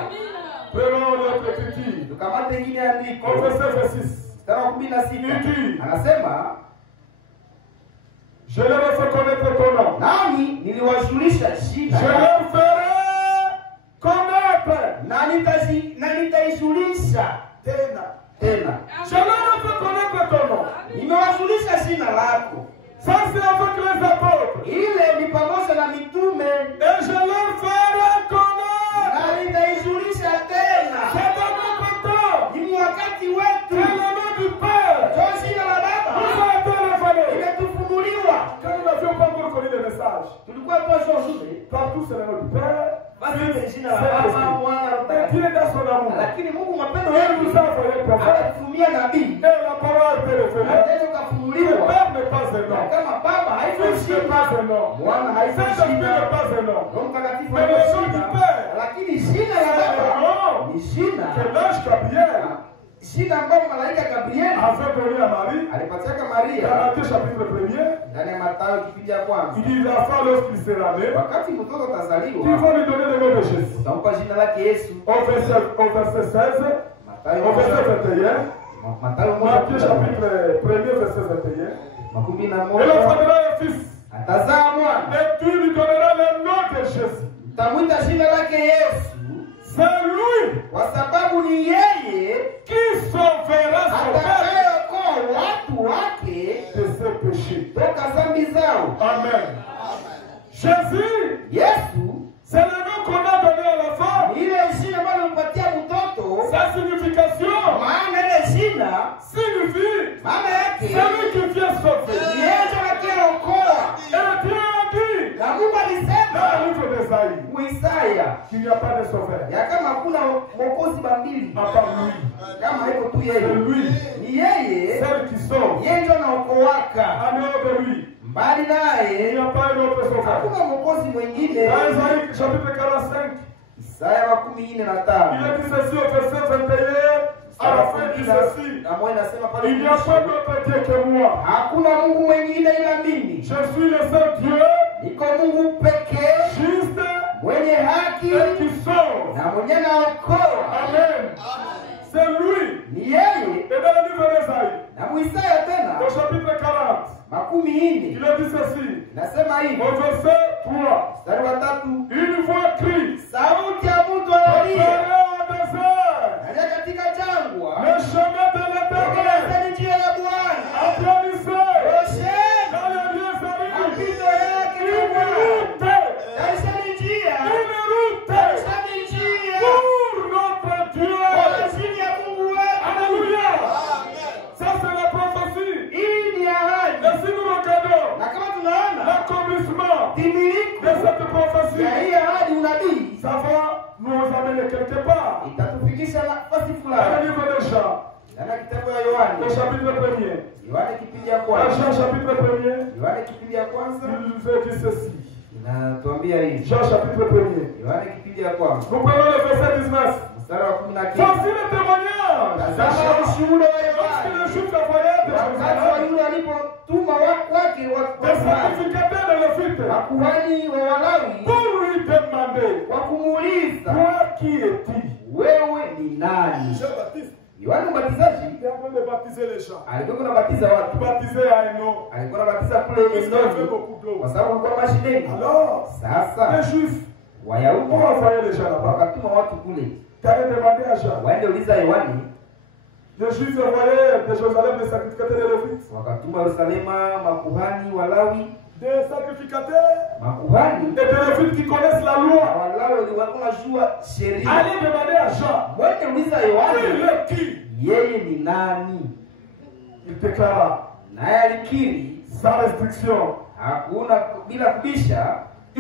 Prenons notre écriture. Tukamate ingine andiko, Au verset 26. mstari wa 16 anasema, Je leur ai fait connaître ton nom. nami niliwajulisha Je shida leur ferai connaître. na nitaijulisha tena. Je leur ai fait connaître ton nom. Nimewajulisha jina lako. Ça, c'est avec les apôtres. Ile ni pamoja na mitume, Et je leur ferai connaître. na nitaijulisha tena. C'est dans notre temps. Ni wakati C'est wetu. le nom du Père. Kwa jina la Nous Baba a été révélé. imetufunuliwa. Quand nous n'avions pas encore connu le message, Tulikuwa tunajua ujumbe, partout c'est le nom du Père. basi ni jina la Baba, Mwana na Roho Et Dieu Mtakatifu. dans son amour. Lakini Mungu mapendo Il nous a yake envoyé le prophète. akatumia nabii, Et la parole a été na révélée. tena Le kafunuliwa. Père n'est pas un Na nom. kama Baba haiko Fils n'est shida, pas un nom. Mwana haiko Saint-Esprit n'est shida, pas un nom. Roho Mtakatifu Mais haiko le nom du shida, Père, lakini jina la c'est Baba le nom ni jina, que l'ange Gabriel jina ambayo malaika Gabriel avait donné à Marie. alipatiaka Dans Maria Matthieu chapitre 1er, ndani ya Mathayo kipindi ya kwanza. il dit l'enfant lorsqu'il sera né, Wakati mtoto il atazaliwa, faut lui donner le nom de Jésus. utampa jina lake Yesu. Au verset 16, Mathayo au verset moja- 21, Mathayo Matthieu moja chapitre 1er, verset 21. makumi na Et moja l'enfant un fils. atazaa mwana, Et tu lui donneras le nom de Jésus. utamwita jina lake Yesu, C'est lui kwa sababu ni yeye qui sauvera son peuple atakayeokoa watu wake de ses péchés. toka dhambi zao. Amen. Jésus, Yesu c'est le nom qu'on a donné à l'enfant. ni ile jina ambalo limpatia mtoto. Sa signification Maana ile jina, signifie maana yake celui qui vient ni sauver. yeye atakayeokoa. Et Dieu a dit Na Mungu dans le alisema livre d'Esaïe Muisaya qu'il n'y a pas de sauveur ya kama hakuna mwokozi bambili à part lui. kama haiko tu C'est yeye, lui, ni yeye, celle qui sauve. yeye ndio anaokoaka. En dehors de lui, Mbali il naye n'y a pas un autre sauveur. hakuna mwokozi mwingine. Dans Esaïe chapitre 45, Isaya 45 il a dit ceci au verset 21, à la fin du ceci. na moja inasema pale, Il n'y a pas d'autre Dieu que moi. hakuna Mungu mwingine ila mimi, Je suis le seul Dieu, niko Mungu pekee juste mwenye haki et qui sauve. na mwenye naokoa. Amen. C'est lui. Ni yeye. Et dans le livre d'Esaïe, Na Muisaya tena au chapitre 40, 40 il a dit ceci. nasema hivi, Au verset 3, mstari wa 3, une voix crie, sauti ya mtu analia préparez au désert katika katika jangwa, le chemin de l'Éternel. tengenezeni njia ya Bwana, Applaudissez osheni dans les lieux arides. mapito yake Une kwa Bwana. route, Tayarisheni njia, une route tayarisheni njia pour notre Dieu. kwa ajili ya Mungu wetu. Alléluia. Ça c'est la prophétie. Hii ni ahadi, Et si nous regardons na kama tunaona l'accomplissement timilifu de cette prophétie, ya hii ahadi, unabii ça va nous amener quelque part. itatufikisha nafasi Dans fulani. le livre de Jean, Ndani ya kitabu ya Yohane, au chapitre 1er, Yohane kipindi ya dans kwanza, Jean chapitre 1er, Yohane kipindi ya kwanza il nous est dit ceci. inatuambia hivi. Jean chapitre 1er. Yohane kipindi ya kwanza Nous prenons le verset 19. mstari wa 19. Voici le témoignage. Tazama ushuhuda wa Lorsque Yohane les Juifs envoyaient de wakati wa Jérusalem yule alipotuma wake des sacrificateurs de l'Égypte makuhani wa Walawi pour lui demander, kwa kumuuliza, toi qui es-tu? wewe ni nani? Jean-Baptiste, Yohane Mbatizaji il est en train de baptiser les gens. alikuwa anabatiza watu, Baptiser à un nom. alikuwa anabatiza kule Parce qu'il y avait Endoni beaucoup d'eau. kwa sababu kulikuwa maji mengi. Alors, Sasa les Juifs Wayahudi ont envoyé les gens là-bas. wakatuma watu kule T'allais demander à Jean. waende uliza Yohane, Les Juifs envoyaient de Jérusalem des sacrificateurs de Lévites. wakatuma Yerusalema makuhani Walawi, Des sacrificateurs makuhani et des Lévites qui connaissent la loi. Walawi walikuwa wanajua sheria. Allez demander à Jean. Mwende uliza Il Yohane est qui? yeye ni nani, Il déclara naye alikiri sans restriction. hakuna bila kubisha,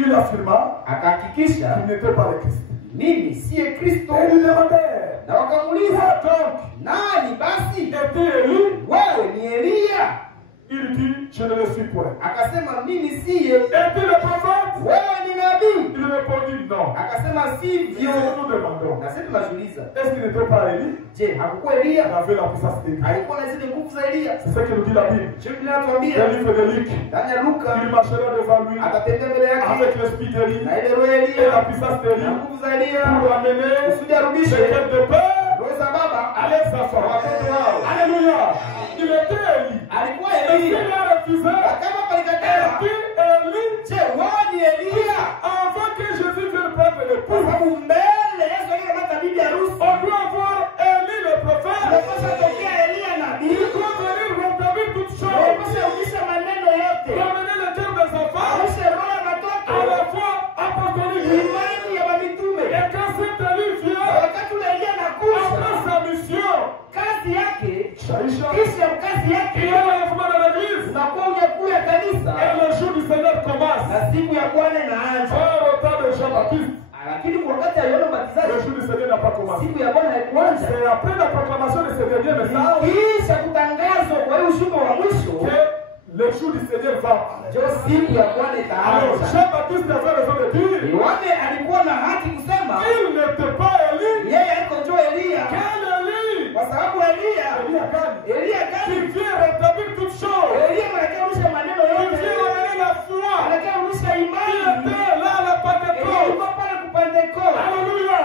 il affirma akahakikisha qu'il n'était pas le Christ. mimi siye Kristo. Et il demandait, Na wakamuuliza, donc, nani basi? était Élie? Wewe ni Elia? Il dit, je ne le suis point. Akasema mimi siye. Était le prophète? Wewe ni nabii? Il répondit non. Akasema sivyo. Nous demandons, Na sisi tunajiuliza, est-ce qu'il n'était pas Élie? je, hakukuwa Elia? Il avait la puissance d'Élie. Alikuwa na zile nguvu za Elia. C'est ce que nous dit la Bible. Je ninatuambia Le livre de Luc, ndani ya Luka, il marchera devant lui atatembea mbele yake avec l'esprit d'Élie na ile roho ya et la Elia puissance na d'Élie nguvu za Elia pour amener kusudi arudishe les quêtes de paix roho za baba à leurs enfants. watoto wao. Alléluia. Il était Élie. Alikuwa Et s'il Elia. a refusé, Na kama palikataa, est-il Élie je, wewe ni Elia? avant que Jésus vienne prendre le Kwa pouls? sababu mbele Yesu akikamata bibi harusi, On doit voir Élie le prophète. unapaswa tokea Elia Il nabii. doit venir rétablir toutes choses. Unapaswa rudisha maneno yote. Ramener le cœur des enfants Rudisha roho ya à watoto. la foi apostolique. Imani ya mitume. Et quand cet Élie Na vient, wakati ule Elia anakuja, après sa mission, kazi yake, Shaisha, kisha kazi il y yake a l'enlèvement de l'église. unakuwa unyakuo ya kanisa Et le jour du Seigneur commence. na siku ya Bwana inaanza. Au temps de Jean-Baptiste, Lakini kwa wakati ya Yohana le Mbatizaji jour du Seigneur n'a pas commencé. siku ya Bwana haikuanza. C'est après la proclamation de ce dernier message Kisha kutangazwa kwa hiyo ujumbe wa mwisho que le jour du Seigneur va apparaître. ndio siku ya Bwana Alors, itaanza. Jean-Baptiste avait raison de dire, Yohana alikuwa na haki kusema il n'était pas Élie. yeye alikuwa ndio Elia, Quel Élie? kwa sababu Elia Qui gani? vient rétablir toutes choses. Elia anakarudisha maneno Qui yote, vient amener la foi. anakarudisha Qui imani. était là à la Elia Pentecôte. alikuwa pale kupentekoste. Alléluia.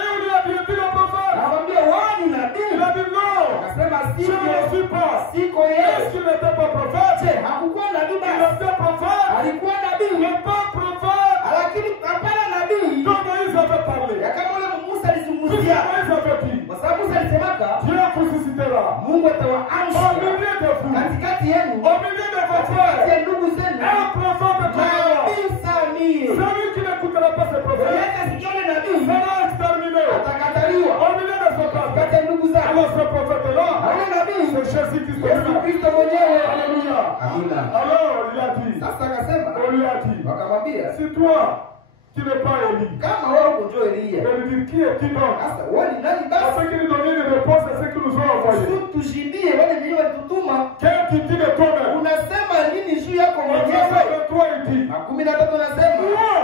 Et on lui a bien dit le prophète. Akamwambia wewe ni nabii? Il a dit non. Akasema Je ne le sivyo, suis pas. siko Est-ce yeye. qu'il n'était pas prophète? Je, hakukuwa nabii Il basi? était prophète. Alikuwa nabii, Mais pas prophète. lakini hapana nabii. Donc Moïse avait parlé. Ya kama ule Musa Puisque alizungumzia, Moïse avait dit, kwa sababu Musa alisemaka Dieu vous suscitera Mungu au atawaamsha milieu de vous, katikati yenu, au milieu de vos katikati frères, ya ndugu zenu, un prophète comme moi. nabii samie. Celui qui n'écoutera pas ce prophète Yeye sikione nabii sera exterminé atakataliwa au milieu de son peuple. katikati ya ndugu zake. Alors ce prophète-là, Na huyo nabii c'est Jésus-Christ. Yesu Kristo mwenyewe. Alléluia. Amina. Alors il a dit, Sasa akasema, on lui a dit, wakamwambia si toi qui n'es pas Élie, kama wewe uko ndio Elia, je lui dis qui est-tu donc? sasa wewe ni nani basi? Afin qu'il nous donne une réponse à ce qu'ils nous ont envoyé. Tujibie wale ndio walitutuma. Qu'est-ce qu'il dit de toi-même? Unasema nini juu yako Au mwenyewe? verset 23, il dit, 13 anasema moi,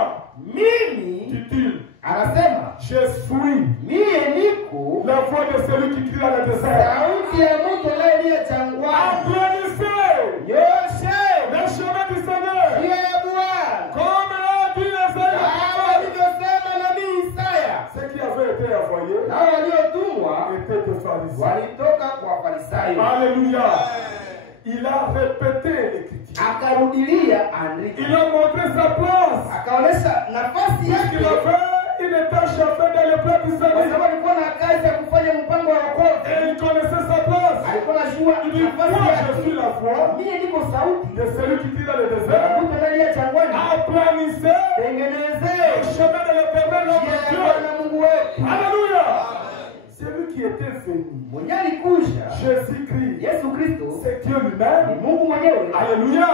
mimi, dit-il, anasema je suis mie niko la voix de celui qui crie dans le désert. sauti ya mtu anayelia jangwani, Applaudissez nyoshe le chemin du Seigneur. njia ya Bwana, Comme l'a dit kama Esaïe. alivyosema nabii Isaya. Ceux qui avaient été envoyés Nao waliotumwa étaient des pharisiens. walitoka kwa Farisayo. Alléluia. Il a répété l'écriture. Akarudilia andiko, Il a montré sa place. akaonesha nafasi Il yake, avait une tâche à faire dans le plan du kwa salut. sababu alikuwa na kazi ya kufanya mpango wa wokovu. Et il connaissait sa place. Alikuwa anajua Il dit, moi nafasi je suis yake. la voix Mimi niko sauti de celui qui crie dans le ya désert. mtu anayelia jangwani, Aplanissez tengenezee le chemin de l'éternel njia notre ya Dieu. Bwana Mungu wetu. Alléluia. Celui qui était venu, Mwenye alikuja Jésus-Christ, Yesu Kristo c'est Dieu ni lui-même. Mungu mwenyewe Alléluia.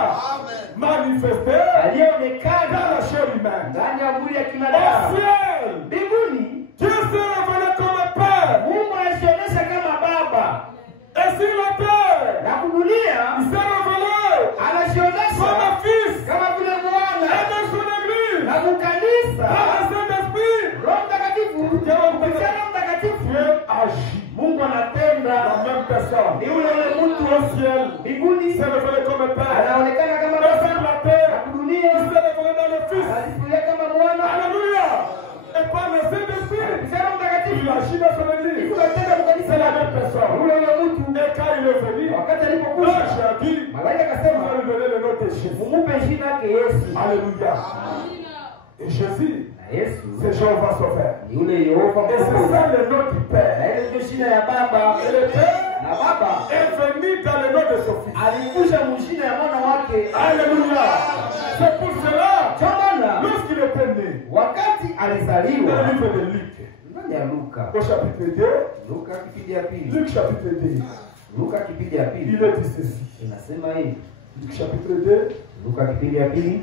Manifesté aliyeonekana dans la chair humaine. ndani ya mwili ya Au kinadamu. ciel, Mbinguni Dieu s'est révélé comme un Père. Mungu anajionyesha kama Baba, Et sur la terre, na kudunia il s'est révélé anajionyesha comme un Fils. kama vile Et Bwana, dans son église, na kukanisa par le Saint-Esprit, Roho Mtakatifu, kupitia Roho Mtakatifu Dieu agit. Mungu anatenda. La même personne. Ni ule mtu Au ciel, mbinguni il s'est révélé comme un Père. anaonekana kama Et sur Baba, la terre, na kudunia il s'est révélé dans le Fils. anajifunia kama Mwana. Alléluia. Et par le Saint-Esprit, Kupitia Roho Mtakatifu il agit dans son église. tunatenda kwa kanisa C'est la lake. même personne. Ule mtu Et quand il est venu, wakati là, alipokuja, j'ai dit, malaika on akasema va lui donner le nom de Jésus. umupe jina yake Yesu. Alléluia. Et Jésus, Na Yesu c'est Jéhovah Sauveur. ni ule Yehova Et c'est Mkombozi. ça le nom du Na Père. ile ndio jina ya Baba. Et le Père Na Baba est venu dans le nom de son Fils. alikuja mjina ya mwana wake. Alléluia. C'est pour cela, Kwa maana lorsqu'il était né, wakati dans alizaliwa le livre de Luc, ndani ya Luka, au chapitre 2, Luka kipindi ya pili, Luc chapitre 2, Luka kipindi ya pili il est dit ceci. inasema hivi. Luc chapitre 2, Luka kipindi ya pili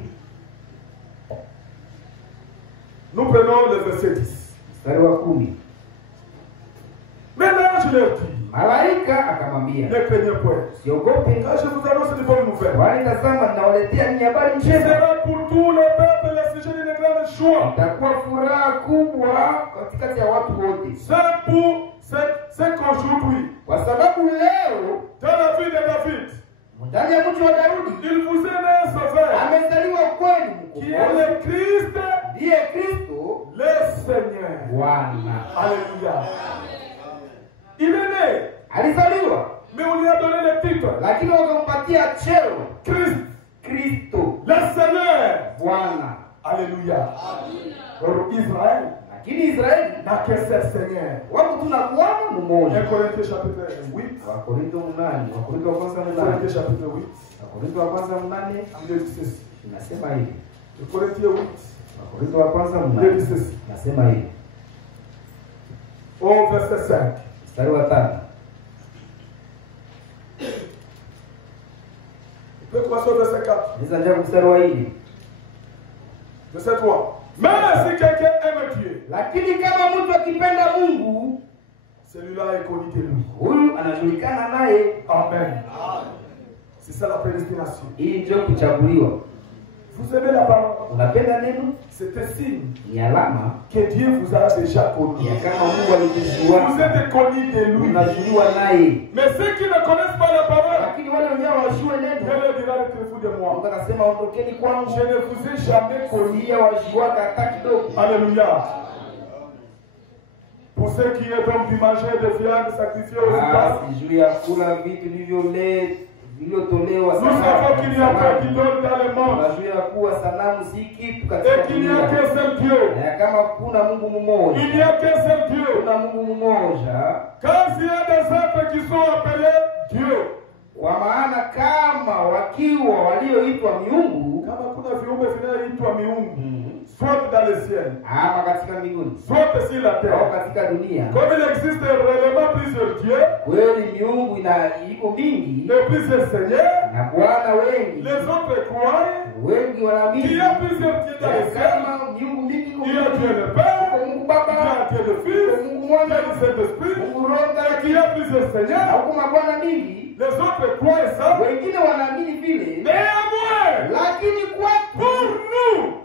Nous prenons le verset 10. Mstari wa 10. Maintenant, je leur dis, malaika akamwambia, ne craignez point. siogope, Quand je vous annonce une bonne nouvelle, kwani tazama ninawaletea ni habari qui njema. sera pour tous les peuples le sujet d'une grande joie. Itakuwa furaha kubwa katikati ya watu wote. C'est qu'aujourd'hui, Kwa sababu leo dans la vie de David, ndani ya mji wa Daudi il vous est né un sauveur, amezaliwa kwenu qui est le Christ, ndiye Kristo le Seigneur. Bwana. Alléluia. Il est né, Alizaliwa, mais on lui a donné le titre lakini wakampatia cheo Christ, Kristo le Seigneur. Bwana. Alléluia. Alors Israël Lakini Israeli n'a qu'un seul Seigneur. wako tunakuana 1 mmoja. Corinthiens chapitre 8. Wakorintho 8, Wakorintho wa kwanza 8. Corinthiens chapitre 8. Wakorintho wa kwanza 8 Il dit ceci. inasema hivi. Corinthiens 8. Wakorintho wa kwanza Il dit 8 ceci. inasema hivi. Au verset 5. Mstari wa 5. On peut commencer au verset 4. Nisa mstari wa 4. Verset 3. Mais si quelqu'un aime Dieu, Lakini kama mtu akipenda Mungu, celui-là est connu de lui. huyu anajulikana naye. Amen. C'est ça la prédestination. Hii ndio kuchaguliwa. Vous aimez la parole? Unapenda neno? C'est un signe Ni alama que Dieu vous a déjà connu. ya kama Mungu Vous alikujua, êtes connu de lui. unajuliwa naye. Mais ceux qui ne connaissent pas la parole, Lakini wale wenyewe wajue je neno, leur dirai retirez-vous de moi. Mungu anasema ondokeni kwangu. Je ne vous ai jamais connu. Kulia wajuaka hata kidogo. Alléluia. Pour ceux qui est donc du manger de viande sacrifiée aux idoles, Juu ya kula vitu vilivyotolewa nous savons qu'il n'y a pas sanamu. d'idole dans le monde Unajua kuwa sanamu si kitu katika et qu'il n'y a dunia. qu'un seul Dieu. Na kama kuna Mungu mmoja, Il n'y a qu'un seul Dieu. kuna Mungu mmoja. Quand il y a des êtres qui sont appelés Dieu, Kwa maana kama wakiwa walioitwa miungu, kama kuna viumbe vinayoitwa miungu, soit dans le ciel, ama katika mbinguni soit sur la au terre, katika dunia, comme il existe réellement plusieurs dieux kweli miungu iko mingi et plusieurs seigneurs, na bwana wengi, les autres croient wengi wanaamini qu'il y a plusieurs dieux dans le ciel. kama miungu mingi iko Il y a Dieu le mingi. Père, Kwa Mungu il y Baba, a Dieu le Fils, Mungu il y Mwana, a le Saint-Esprit, Mungu Roho et Mtakatifu, qu'il y a plusieurs seigneurs. au kuna bwana mingi. Les autres croient ça, Wengine wanaamini vile, mais à moi, lakini pour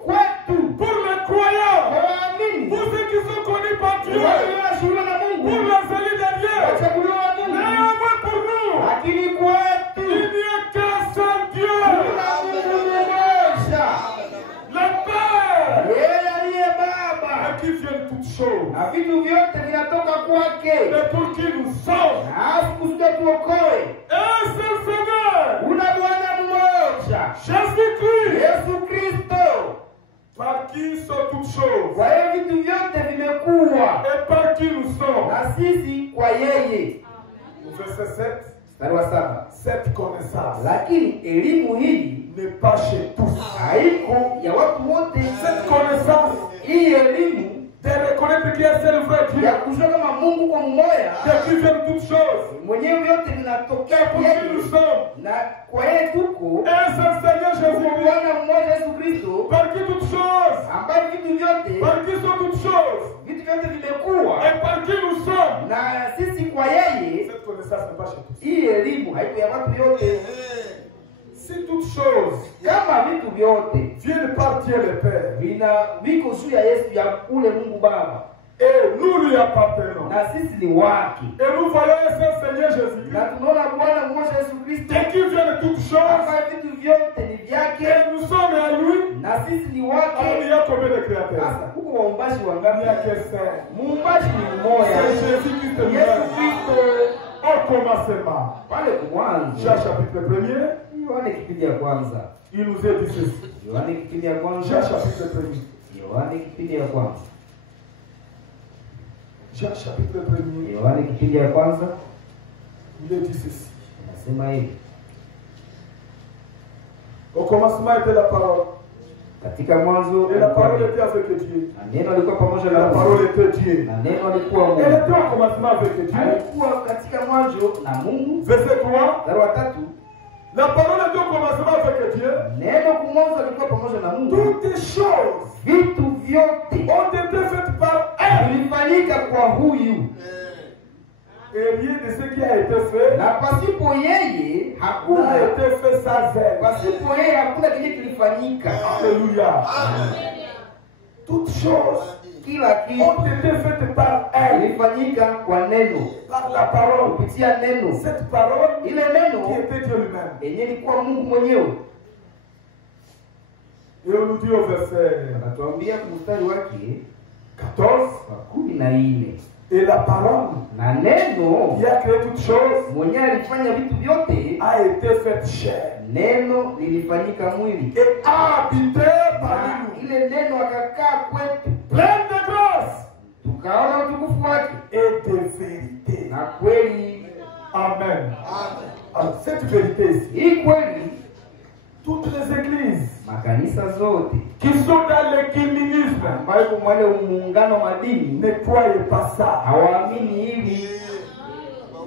kwetu nous, pour les croyants, waamini pour ceux qui sont connus par Dieu, wanaoshiriwa na pour Mungu, les élus de Dieu, wachaguliwa wa Mungu, néanmoins pour nous, lakini kwetu il n'y a qu'un seul Dieu, kuna Mungu mmoja, le Père, yeye aliye Baba, à qui viennent toutes choses, na vitu vyote vinatoka kwake, et pour qui nous sommes. na kusudi tuokoe. Un seul Seigneur, Una Bwana mmoja, Jésus-Christ, Yesu Kristo. par qui sont toutes choses, Kwa hiyo vitu vyote vimekuwa et par qui nous sommes. na sisi kwa yeye. Verset 7, Mstari wa 7. cette connaissance Lakini elimu hii n'est pas chez tous. haiko ya watu wote. Cette connaissance Hii elimu de reconnaître qu'il y a un seul vrai Dieu, ya kujua kama Mungu kwa mmoja, de qui viennent toutes choses, mwenyewe vyote vinatokea pour kwa qui nous yeye, sommes. na kwa yeye tuko Un seul Seigneur kwa Jésus-Christ, Bwana mmoja Yesu Kristo, par qui toutes choses, ambaye vitu vyote par qui sont toutes choses, vimekuwa et par qui nous sommes. na sisi kwa yeye. Cette connaissance n'est pas chez tous. Hii elimu haiko ya watu yote. Si toutes choses Kama vitu vyote viennent par Dieu le Père, viko juu ya Yesu, ya ule Mungu Baba, et nous lui appartenons, na sisi ni wake, et nous voyons un seul Seigneur Jésus-Christ, na tunaona Bwana mmoja Yesu Kristo de qui viennent toutes choses, ambaye vitu vyote ni vyake, et nous sommes à lui. na sisi ni Alors il wake. y a combien de créateurs? Sasa huko waumbaji Il n'y a wangapi? qu'un seul. Muumbaji ni mmoja, C'est Jésus-Christ Yesu lui-même. Kristo. Au commencement, Pale mwanzo, Jean chapitre 1er, Yohane kipindi ya kwanza, il nous est dit ceci. Yohane kipindi ya Jean kwanza, chapitre 1er. Yohane kipindi ya kwanza, Jean chapitre 1er, Yohane kipindi ya kwanza il est dit ceci. nasema hivi: Au commencement était la parole. katika mwanzo Et la parole était avec Dieu. na neno alikuwa pamoja Et la na parole Mungu, était Dieu. na neno alikuwa Elle Mungu, était au commencement avec Dieu. alikuwa katika mwanzo na Mungu. Verset 3. Mstari wa 3, La parole était au commencement avec Dieu. neno kumwanzo alikuwa pamoja na Mungu, Toutes les choses vitu vyote ont Et rien de ce qui a été fait na pasipo yeye hakuna n'a été fait sans elle. Pasipo yeye hakuna kile kilifanyika. Alléluia. Toutes choses kila kitu ont été faites par elle. Ilifanyika kwa neno. Par la parole. Kupitia neno. Cette parole ile neno qui était Dieu lui-même. Yenye ilikuwa Mungu mwenyewe. Et on nous dit au verset anatuambia mstari wake 14 et la parole na neno qui a créé toutes choses mwenye alifanya vitu vyote a été faite chair. Neno lilifanyika mwili et a habité parmi nous. Ile neno akakaa kwetu plein de grâce. Tukaona utukufu wake et de vérité. Na kweli. Amen. Alors cette vérité ici. Hii kweli toutes les églises makanisa zote qui sont dans l'écuménisme ambayo mwale muungano madini ne croyaient pas ça. Hawaamini hivi.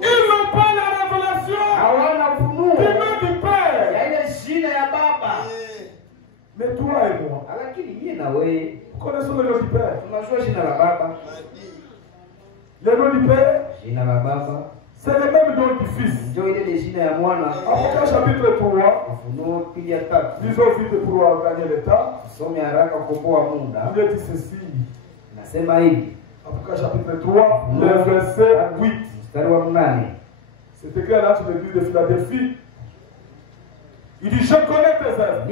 Ils n'ont pas la révélation. Hawana ufunuo du nom du Père. Ya ile jina ya Baba. Mais toi et moi, lakini mimi na wewe connaissons le nom du Père. Tunajua jina la Baba. Le nom du Père, jina la Baba. C'est le même nom du Fils. Apocalypse chapitre 3. Lisons vite pour gagner le temps. Il dit ceci. Apocalypse chapitre 3, le verset 8. C'est écrit à l'âge de l'église de Philadelphie. Il dit, je connais tes œuvres.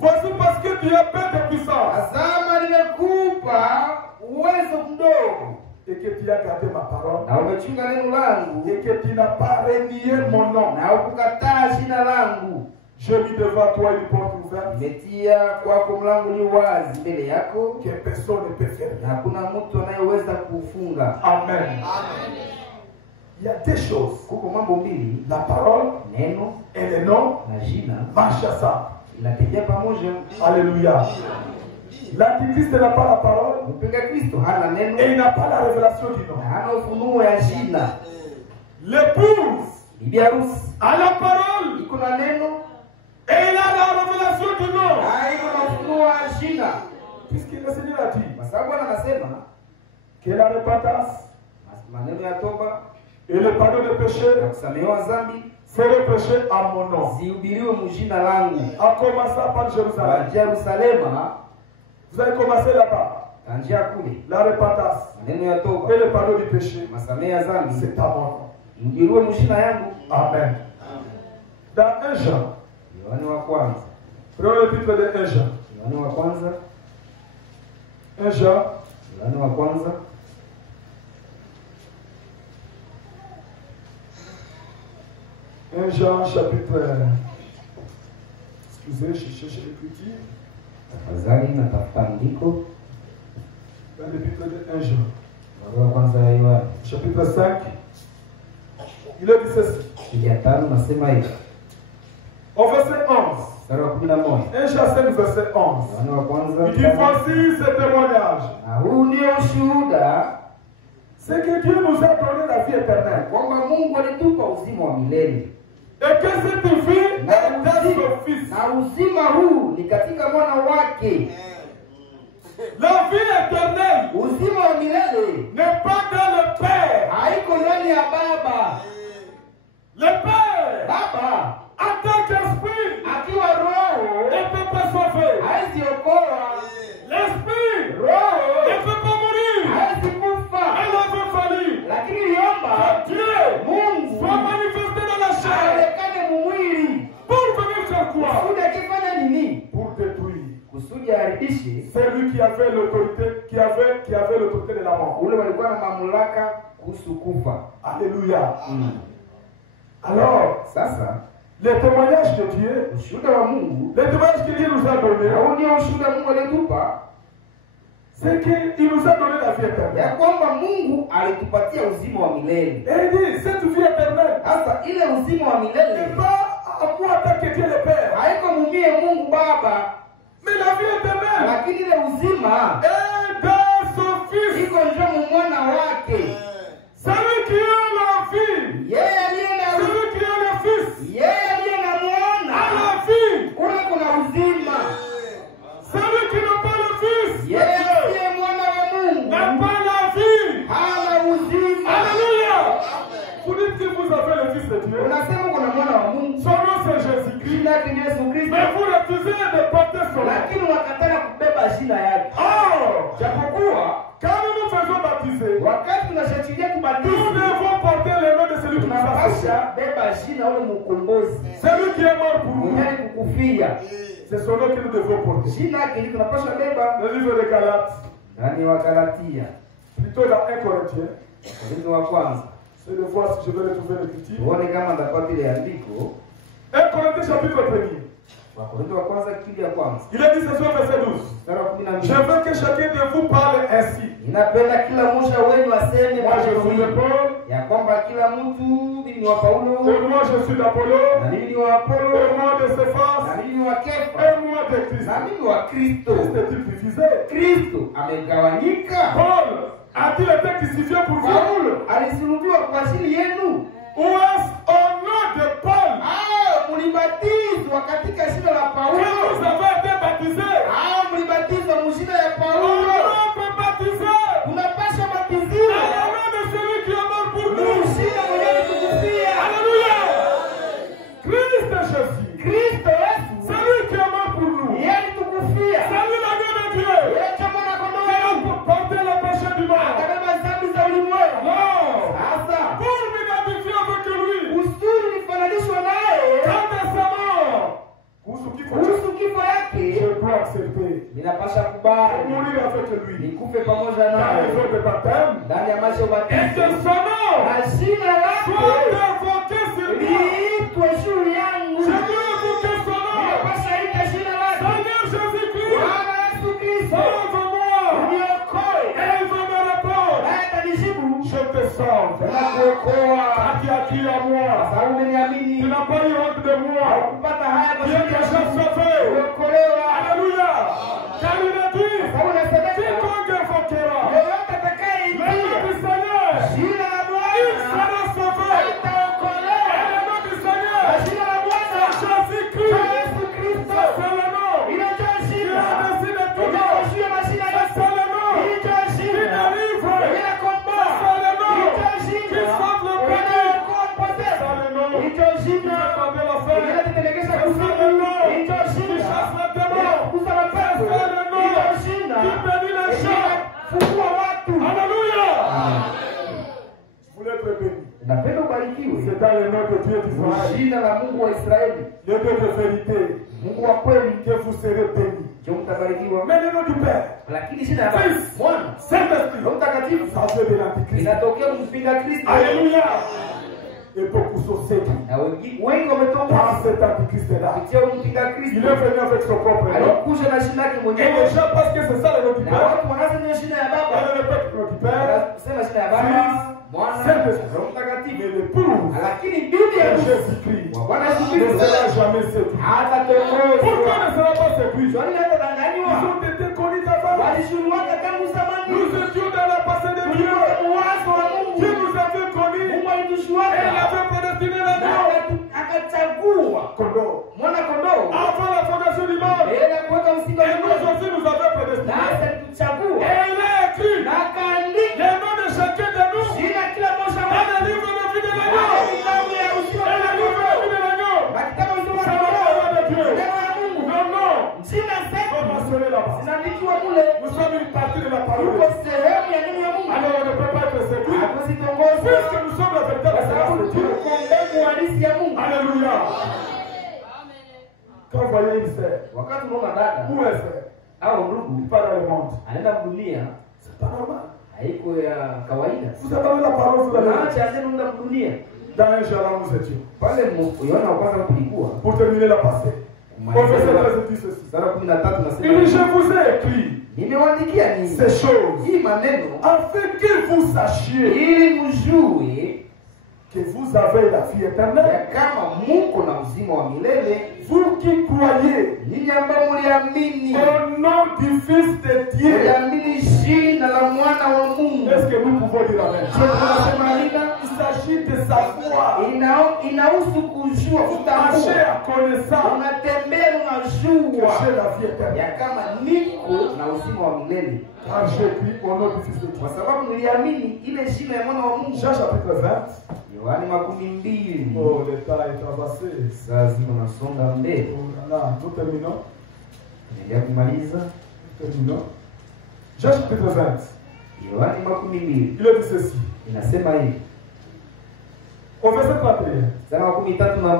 Voici parce que tu as peu de puissance. Et que tu as gardé ma parole. Et que tu n'as pas renié mon nom. Je mis devant toi une porte ouverte. Que personne ne peut fermer. Amen. Il y a des choses. La parole et le nom marchent ensemble. Alléluia. L'antichrist n'a pas la parole et il n'a pas la révélation du nom. L'épouse a la parole et il a la révélation du nom. Puisque le Seigneur a dit que la repentance et le pardon des péchés serait prêché à mon nom. En commençant par Jérusalem. Vous avez commencé là-bas. La repentance et le pardon du péché, c'est à mon nom. Amen. Dans 1 Jean, prenons le titre de 1 Jean. 1 Jean. 1 Jean chapitre. Excusez, je cherche l'écriture. Dans l'épître de 1 Jean. Chapitre 5. Il est dit ceci. Au verset 11. 1 Jean 5, verset 11. Il dit voici ce témoignage. C'est que Dieu nous a donné la vie éternelle. Et que cette vie est dans son Fils. La vie éternelle n'est pas dans le Père. Le Père, en tant qu'esprit, ne peut pas sauver. L'esprit ne peut pas mourir. Elle avait fallu que Dieu soit manifesté dans la chair. Pour venir faire quoi? Pour détruire. C'est lui qui avait l'autorité, qui avait l'autorité de la mort. Alléluia. Alors, les témoignages de Dieu, les témoignages que Dieu nous a donnés, c'est qu'il nous a donné la vie éternelle. Et il dit, cette vie éternelle n'est pas à moi en tant que Dieu le Père. Mais la vie éternelle est dans son Fils. Celui qui a la vie, celui qui a le Fils, a la vie. Celui qui n'a pas le Fils, n'a pas la vie. Alléluia. lakini wakataka kubeba jina yake. Japokuwa quand nous faisons baptiser, wakati tunashachilia kubatiza, nous devons porter le nom de celui qui nous a sauvé. Beba jina ule mkombozi. Celui qui est mort pour nous. Mwenye kukufia. C'est son nom que nous devons porter. Jina yake ni tunapaswa beba. Le livre de Galates. Ndani wa Galatia. Plutôt dans 1 Corinthiens. Ndio wa kwanza. C'est de voir si je vais retrouver le petit. Tuone kama ndapata ile andiko. 1 Corinthiens chapitre 1er. Wakorintho wa kwanza kipindi ya kwanza. Il est dit ce soir verset 12. Je veux que chacun de vous parle ainsi. Ninapenda kila mmoja wenu aseme moi je suis de Paul. Ya kwamba kila mtu mimi ni wa Paulo. Et moi je suis d'Apollo. Na mimi ni wa Apollo. Et moi de Cephas. Na mimi ni wa Kefa. Et moi de Christ. Na mimi ni wa Kristo. Christ est-il divisé? Kristo amegawanyika. Paul a-t-il été crucifié pour vous? Paulo alisulubiwa kwa ajili yenu. Ou est-ce au nom de Paul? Mlibatizwa katika jina la Paulo. Vous avez été baptisé. Mlibatizwa mjina ya Paulo. On peut baptiser. Unapaswa batiziwa. Au nom de celui qui est mort pour nous. Mjina mwenye kutufia. Alléluia. Christ Jésus. Kristo Yesu. Celui qui est mort pour nous. Yeye tukufia. Celui la vie de Dieu. Yeye kama na kondoo. Pour porter le péché du monde. Akabeba dhambi za ulimwengu. Non. Sasa. Pour m'identifier avec lui. Usuri nifananishwe naye. Quand est sa mort. Kuhusu kifo yake. Je dois accepter. Ninapaswa kubali. Mourir avec lui. Nikufe pamoja Dans naye. les eaux de baptême. Ndani ya maji ya ubatizo. Et que son nom. Na jina lake. Soit invoqué sur moi. Liitwe juu yangu. Je veux invoquer son nom. Ninapaswa ita jina lake. Seigneur Jésus-Christ. Bwana Yesu Kristo. Sauve-moi. Niokoe. Et il va me répondre. Naye atanijibu. Je te sauve. Nakuokoa. Tu as cru à moi. Sababu umeniamini. Tu n'as pas eu honte de moi. Kupata haya kwa Dieu t'a sauvé. kuokolewa. Alléluia. Car il a dit. Sababu nasemeka. Quiconque invoquera Yeyote le atakayeitia nom du Seigneur. jina la Il Bwana sera sauvé. ataokolewa. Et le nom du Seigneur. Na jina la Bwana Jésus-Christ. Yesu Kristo. C'est le nom. Inajua Il jina. a décidé tout le Inajua majina yote. C'est le nom. Inajua Qui jina. délivre. Inakomboa. C'est le nom. Inajua Qui jina. sauve le pays. Inaokoa mpotevu. C'est le nom. Inajua Qui jina. fait tomber la fête. Inatupelekesha C'est kuzimu. le nom. Inajua Qui jina. chasse les démons. Inafukuza mapepo. C'est le nom. Inajua jina. Qui bénit les gens. Inafungua watu. Alléluia. Vous voulez être béni. Napenda ubarikiwe. C'est dans le nom de Dieu d'Israël. Jina la Mungu wa Israeli. Le Dieu de vérité. Mungu wa kweli. Que vous serez bénis. Je mtabarikiwa. Mais le nom du Père. Lakini jina la Baba. Fils. Mwana. Saint-Esprit. Roho Mtakatifu. Ça vient de l'Antichrist. Inatokea mpinga Kristo. Alléluia. Et beaucoup sont séduits Na wengi wametoka par cet Antichrist-là. kupitia mpinga Kristo. Il est venu avec son propre nom. Alikuja na jina lake Et mwenyewe. les gens, parce que c'est ça le nom du Na Père, watu wanasema jina ya Baba. on ne répète le nom du Père, Sema jina ya Baba. Mwana. Saint-Esprit. Roho Mtakatifu. mais l'épouse Lakini bibi ya de Jésus-Christ wa Bwana Yesu ne Kristo sera jamais séduite. hata tongozwa. Pourquoi ne sera pas séduite? Swali hata danganywa. Ils ont été connus d'avance. Walishuhudia tangu zamani. Nous étions dans la pensée de Dieu. Uwazo wa Mungu. Dieu nous avait connus. Mungu Et alitushuhudia. il avait prédestiné la Na vie. akachagua Condor. mwana kondoo. Avant la fondation du monde. Baada ya kuweka msingi wa Et nous Mungu. aussi nous avons prédestiné. Na alituchagua. Et il a écrit Na akaandika les noms de chacun de nous. jina kila mmoja Dans le livre de vie de l'agneau. kitabu ya uzima Et le livre de vie de l'agneau. na kitabu cha uzima C'est la parole de Dieu. neno la Mungu. Non, non. Jina On zetu va sonner là-bas. zinaandikiwa mule. Nous sommes une partie de la parole de Tuko Dieu. sehemu ya neno ya Mungu. Alors on ne peut pas être séduit. Hatusitongozwe Puisque nous sommes la véritable kwa sababu grâce de Dieu. tuko mbegu halisi ya Mungu. Alléluia. Quand vous voyez une sœur, Wakati unaona dada où est sœur? au ndugu Il part dans le monde. anaenda dunia, C'est pas normal. haiko ya kawaida. Vous avez la parole, vous avez Unaacha anaenda dunia. dans un jardin nous étions. Pale Yohana wa kwanza kulikuwa Pour terminer la passée. Au verset 13 dit ceci. sura 13 Il dit, je nasema vous ai écrit nimewaandikia nini ces choses hii maneno afin que vous sachiez ili mjue que vous avez la vie ya éternelle. kama muko na uzima wa milele, Vous qui croyez ninyi ambao mliamini au nom du Fils de Dieu. mliamini jina la mwana wa Mungu. Est-ce que nous pouvons dire amen? Je tunasema nina Il s'agit de savoir. inahusu kujua, Marcher kutambua, à connaissance unatembea que unajua j'ai la vie éternelle. ya kama niko na uzima wa milele, Car j'ai cru au nom du Fils de Dieu. kwa sababu niliamini ile jina ya mwana wa Mungu. Jean chapitre 20. Yohani 12. Oh, le temps est avancé. Saa zima nasonga mbele. Oh là là, nous terminons. Ya kumaliza. Terminons. Jean chapitre 20. Yohani 20. Il a dit ceci. Inasema hivi. Au verset 31.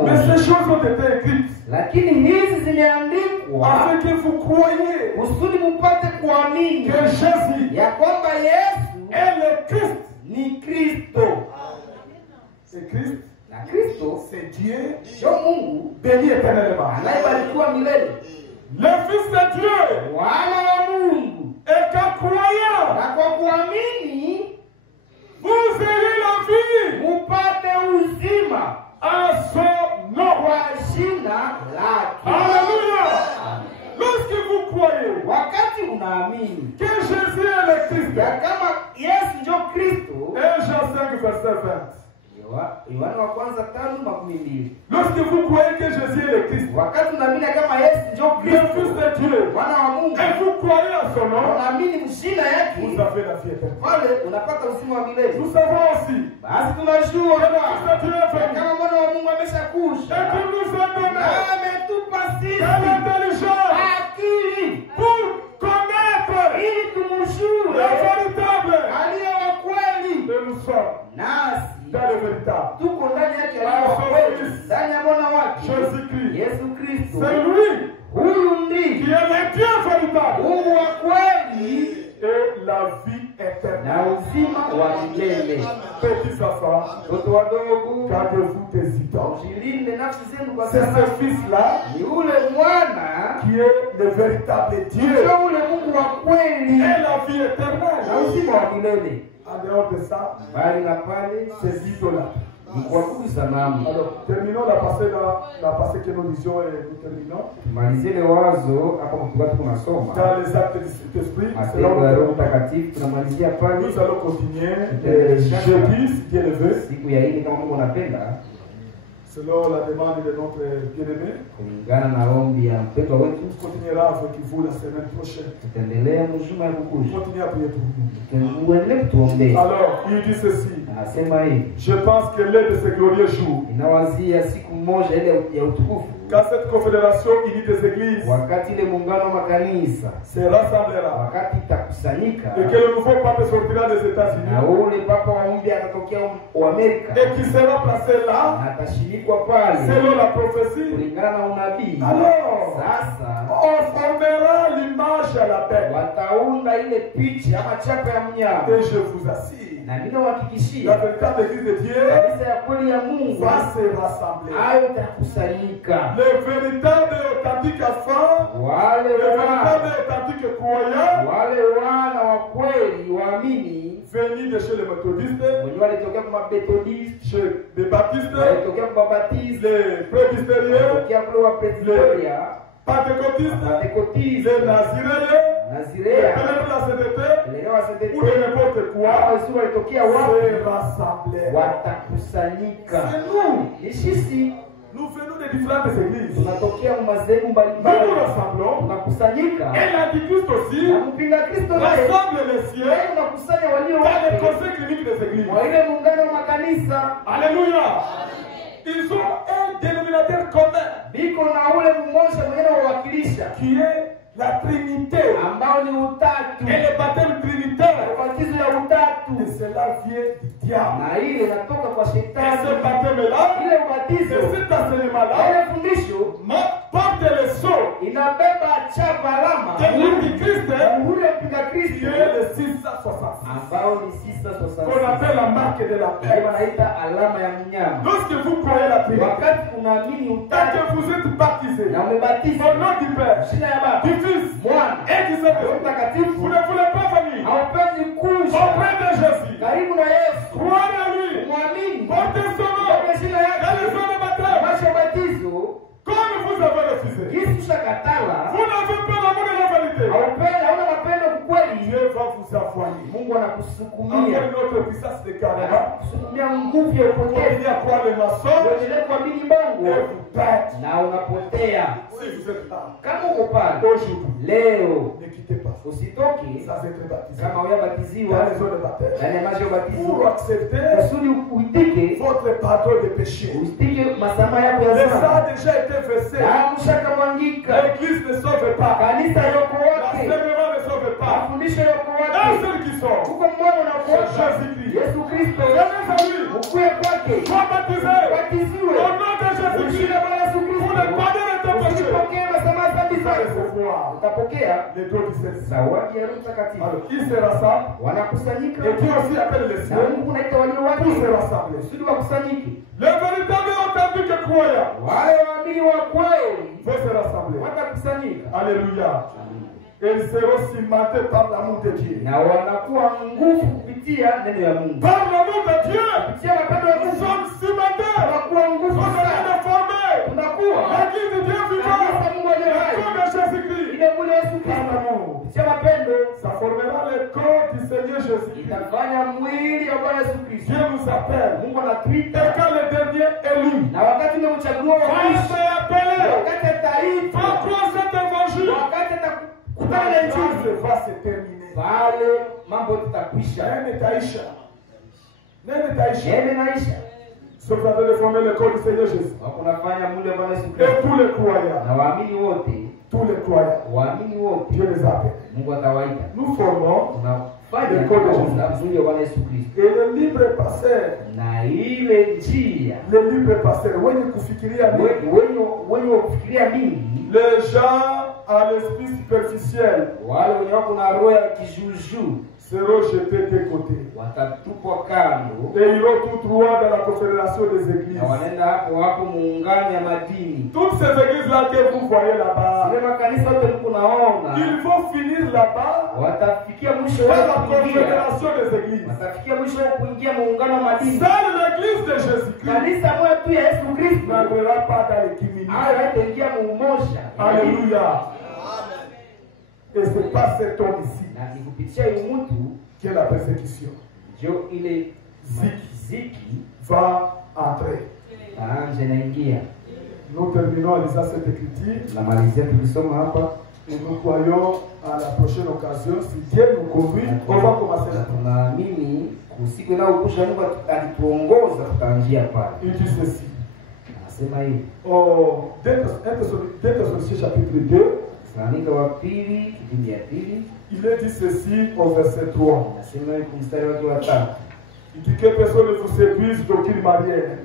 Mais ces choses ont été écrites. Lakini hizi zimeandikwa afin que vous croyez kusudi mpate kuamini que Jésus ya kwamba Yesu est le Christ. Ni Kristo. C'est Christ. Na Kristo c'est Dieu. Sio Mungu béni éternellement. Anayebarikiwa milele. Le Fils de Dieu. Mwana wa Mungu. Et qu'en croyant. Na kwa kuamini vous ayez la vie. Mupate uzima. À son nom. Kwa jina lake. Alléluia. Lorsque vous croyez. Wakati unaamini. Que Jésus est le Christ. Ya kama Yesu ndio Kristo. Et Jean 5 verset 20. Yohana wa kwanza 5:12. Lorsque vous croyez que Jésus est le Christ. Wakati unaamini kama Yesu ndio Kristo. Le Fils de Dieu. Mwana wa Mungu. Et vous croyez à son nom. Unaamini mjina yake. Vous avez la vie éternelle. Pale unapata uzima wa milele. Nous savons aussi. Basi tunajua kama mwana wa Mungu ameshakuja. Et que nous a donné. Ametupa sisi. L'intelligence. Akili. Pour connaître. Ili tumjue. Le véritable. Aliye wa kweli. Et nous sommes. Nasi. Dans le véritable. Tuko ndani yake aliye wa kweli. Ndani ya mwana wake. Jésus-Christ. Yesu Kristo. C'est lui. Huyu ndiye. Qui est le Dieu véritable. Mungu wa kweli. Et la vie éternelle. Na uzima wa milele. Petits enfants. Watoto wadogo. Gardez-vous des idoles. Mjilinde nafsi zenu kwa C'est sababu ce fils-là. Ni ule mwana. Qui est le véritable Dieu. Ndio ule Mungu wa kweli. Et la vie éternelle. Na uzima wa milele. En dehors de ça, bali na pale ces idoles-là. Ni kuabudu sanamu. Alors, terminons la passée que nous lisions et nous terminons. Tumalizie le wazo hapo kwa tunasoma. Dans les actes du Saint-Esprit, Matendo ya Roho Mtakatifu tunamalizia pale. Nous allons continuer jeudi, si Dieu le veut. Siku ya hili kama Mungu anapenda. Selon la demande de notre bien-aimé. Kulingana na ombi ya mpendwa wetu. On continuera avec vous la semaine prochaine. Tutaendelea mjuma ya kukuja. Continuez à prier pour nous. Tuendelee tuombe. Alors, il dit ceci. Anasema hivi. Je pense que l'un de ces glorieux jours. Inawazia siku moja ile ya utukufu. Quand cette confédération unie des églises. Wakati ile muungano wa makanisa se rassemblera. Wakati itakusanyika. Et que le nouveau pape sortira des États-Unis. Na ule papa wa mpya atatokea Amerika. Et qui sera placé là. Na atashirikwa pale. Selon la prophétie. Kulingana na unabii. Alors, sasa on formera l'image à la bête. Wataunda ile picha ama chapa ya mnyama. Et je vous assure. Na ninawahakikishia. La véritable église de Dieu. Kanisa ya kweli ya Mungu va se rassembler. Hayo itakusanyika. Les véritables et authentiques enfants. Wale les véritables et authentiques croyants. Wale wana wa kweli waamini. Venus de chez les méthodistes. Wenye walitokea kwa Methodistes. Chez les baptistes. Walitokea kwa Baptistes. Les presbytériens. Walitokea kwa Presbyteria. Pentecôtistes. Les naziréens. Nazirea. Ou de n'importe quoi. Se rassembler. Watakusanyika. C'est nous. Ni sisi. Nous venons de différentes églises. Tunatokea madhehebu mbalimbali. Nous nous rassemblons. Tunakusanyika. Et l'antichrist aussi. Na mpinga Kristo naye. Rassemble les siens. Tunakusanya walio dans les conseils cliniques des églises. Kwa ile muungano wa makanisa. Alléluia. Ils ont un dénominateur commun. Biko na ule mmoja mwenye wawakilisha. Qui est la Trinité. Ambao ni utatu. Et le baptême trinitaire. Ubatizo ya utatu. Et cela vient du diable. Na ile inatoka kwa shetani. Et ce baptême-là. Ile ubatizo. Et cet enseignement-là. Ile fundisho. Porte le sceau. Inabeba chapa alama. De l'antichrist. Ule mpinga Kristo. Qui est le 666. Ambao ni 666. Qu'on appelle la marque de la paix. Wanaita alama ya mnyama. Lorsque vous croyez la Trinité. Wakati unaamini utatu. Et que vous êtes baptisé. Na umebatizwa. Au nom du Père. Jina ya Baba. Du Fils. Mwana. Et du Saint-Esprit. Vous ne voulez pas venir. Haupendi kuja. Auprès de Jésus. Karibu na Yesu. Croyez en lui. Muamini. Portez son nom. Kwa jina yake. Dans les eaux de baptême. Masha batizo. Comme vous avez refusé. Yesu shakatala. Vous n'avez pas l'amour de la vérité. Haupendi, hauna mapendo kukweli. Dieu va vous envoyer. Mungu anakusukumia. Encore une autre puissance de carrément. Kusukumia nguvu ya upotevu. Il y a quoi le mensonge. Uendelee kuamini bongo. Et vous perdez. Na unapotea. Si vous êtes là. Kama uko pale. Aujourd'hui. Leo. Ne quittez pas. Usitoke. Sans être baptisé. Kama uyabatiziwa. Dans les eaux de baptême. Ndani ya maji ya ubatizo. Pour accepter. Kusudi uitike. Votre pardon de péché. Uitike masamaha yako ya Mais dhambi. ça a déjà été versé. Damu shakamwangika. L'église ne sauve pas. Kanisa Yesu Kristo, ukuye kwake, batiziwe kwa jina la Yesu Kristo, usipokee msamaha dhambi zako, utapokea zawadi ya Roho Mtakatifu. Wanakusanyika, na Mungu anaita walio wake kusudi wakusanyike. Wale waamini wa kweli watakusanyika. Alléluia. Ils seront cimentés par l'amour de Dieu. Na wanakuwa nguvu kupitia neno ya Mungu. Par l'amour de Dieu, kupitia mapendo ya Mungu, nous sommes cimentés. Wanakuwa nguvu sana. Tunakuwa l'église de Dieu vivant. Mungu aliye hai. Comme Jésus-Christ. Ile mwili wa Yesu Kristo. Kupitia mapendo, ça formera le corps du Seigneur Jésus. Itafanya mwili wa Bwana Yesu Kristo. Dieu nous appelle. Mungu anatuita. Et quand le dernier élu, na wakati ule mchaguo wa Kristo, wakati ataitwa, cet évangile, wakati kutana Injili va se terminer. Pale mambo tutakwisha. Nene taisha. Nene taisha. Nene naisha. Sauf que vous allez former le corps du Seigneur Jésus. Wakunafanya mwili wa Bwana Yesu Et Kristo. tous les croyants. Na waamini wote. Tous les croyants. Waamini wote. Dieu les appelle. Mungu atawaita. Nous formons tunafanya le corps de Jésus. Na mwili wa Bwana Yesu Kristo. Et le libre pasteur. Na ile njia. Le libre pasteur. Wenye kufikiria mingi. Wenye kufikiria mingi. Les gens à l'esprit superficiel. Wale wenye wako na roho ya kijuju seront jetés de côté. Watatupwa kando. Et ils iront tout droit dans la confédération des églises. Na wanaenda hapo muungano ya madini. Toutes ces églises là que vous voyez là-bas. Zile makanisa yote mko naona. Ils vont finir là-bas. Watafikia mwisho wa la confédération des églises. Watafikia mwisho wa kuingia muungano wa madini. Seule l'église de Jésus-Christ. Kanisa moja tu ya Yesu Kristo n'entrera pas dans l'équilibre. Haitaingia mumoja. Alléluia. Et c'est pas cet homme ici qui est la persécution. Ziki va entrer. Nous terminons en lisant cette écriture. Et nous croyons à la prochaine occasion, si Dieu nous conduit, on va commencer là. Il dit ceci. Oh, 2 Thessaloniciens chapitre 2. Il est dit ceci au verset 3. Il dit que personne ne vous séduise d'aucune manière.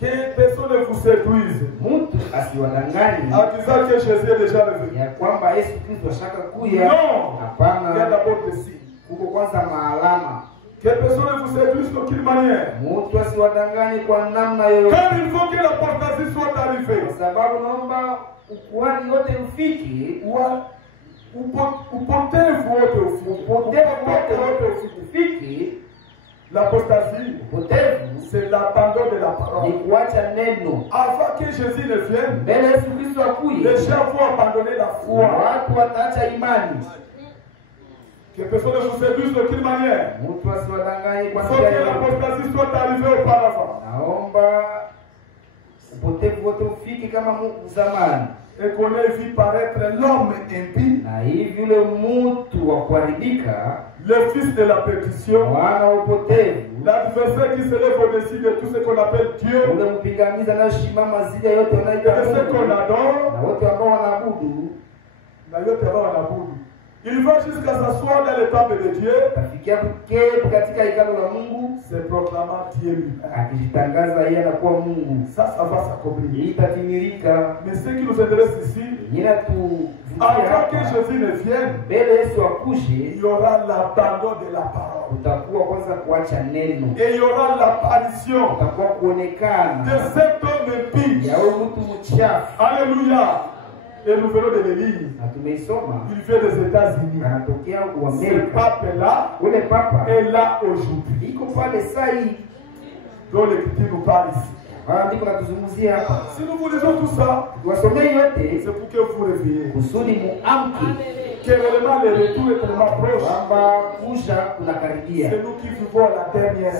Que personne ne vous séduise. En disant que Jésus est déjà revenu. Non. Il y a d'abord des signes. Que personne ne vous séduise d'aucune manière. Car il faut que l'apostasie soit arrivée. L'apostasie, c'est l'abandon de la parole. Avant que Jésus ne vienne, les gens vont abandonner la foi. Que personne ne vous séduise de quelle manière. Il faut que l'apostasie soit arrivée auparavant. Et qu'on ait vu paraître l'homme impie, le fils de la perdition, l'adversaire qui se lève au-dessus de tout ce qu'on appelle Dieu, de ce qu'on adore. Il va jusqu'à s'asseoir dans le temple de Dieu, se proclamant Dieu lui. Ça va s'accomplir. Mais ce qui nous intéresse ici, avant que Jésus ne vienne, il y aura l'abandon de la parole. Et il y aura l'apparition de cet homme impie. Alléluia. Et nous venons de l'Église. Il vient des États-Unis. Ce pape-là est là aujourd'hui. Donc l'Écriture nous parle ici. Si nous vous disons tout ça, c'est pour que vous réveillez. Que réellement le retour est tellement proche. C'est nous qui vivons la dernière.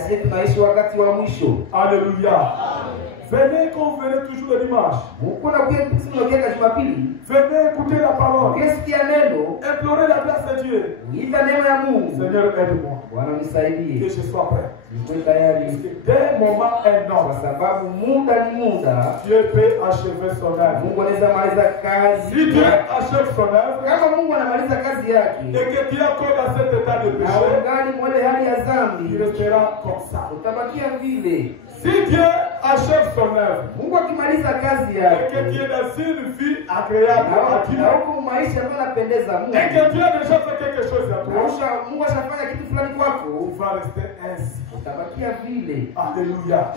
Alléluia. Venez quand vous venez toujours le dimanche. Venez écouter la parole. Implorer la grâce de Dieu. ya Mungu. Seigneur, aide-moi. Bwana nisaidie. Que je sois prêt. Nikuwe tayari. Parce que dès moment est Kwa norme. sababu muda ni muda. Dieu peut achever son œuvre. Mungu anaweza maliza kazi. Si Dieu achève son œuvre, Kama Mungu anamaliza kazi yake, et que tu es encore dans cet état de na péché, ungali mwele hali ya il dhambi, restera comme ça. utabakia vile. Si Dieu achève son œuvre, Mungu akimaliza kazi et yake, que tu es dans une vie agréable à Dieu, na huko maisha ambayo yanapendeza Mungu, et que Dieu a déjà fait quelque chose à toi, Mungu ashafanya kitu fulani kwako, il va rester ainsi. utabakia vile. Alléluia.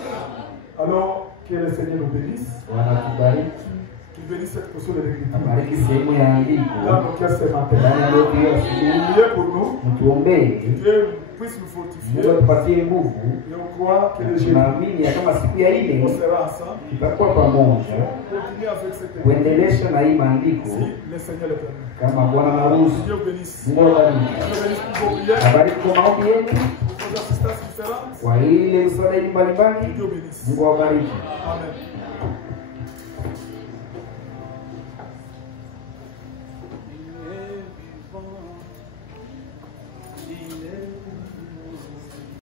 Alors, que le Seigneur nous bénisse. Bwana tubariki. Qu'il bénisse cette portion de l'Écriture. Abariki sehemu ya andiko. Dans nos cœurs ce matin. Ndani ya roho ya asubuhi. Priez pour nous. Mtuombee. Dieu puisse nous fortifier. Mungu atupatie nguvu. Et on croit que le jeudi, Tunaamini ya kama siku ya on ile sera ensemble. tutakuwa pamoja Continuez avec cette écriture. kuendelesha na hii maandiko Si le Seigneur le permet. kama Bwana anaruhusu. Dieu vous bénisse. Mungu awabariki. Dieu bénisse pour vos prières, Abariki kwa maombi yenu, pour vos assistances différentes. kwa ile msaada mbalimbali. Dieu bénisse. Mungu awabariki. Amen.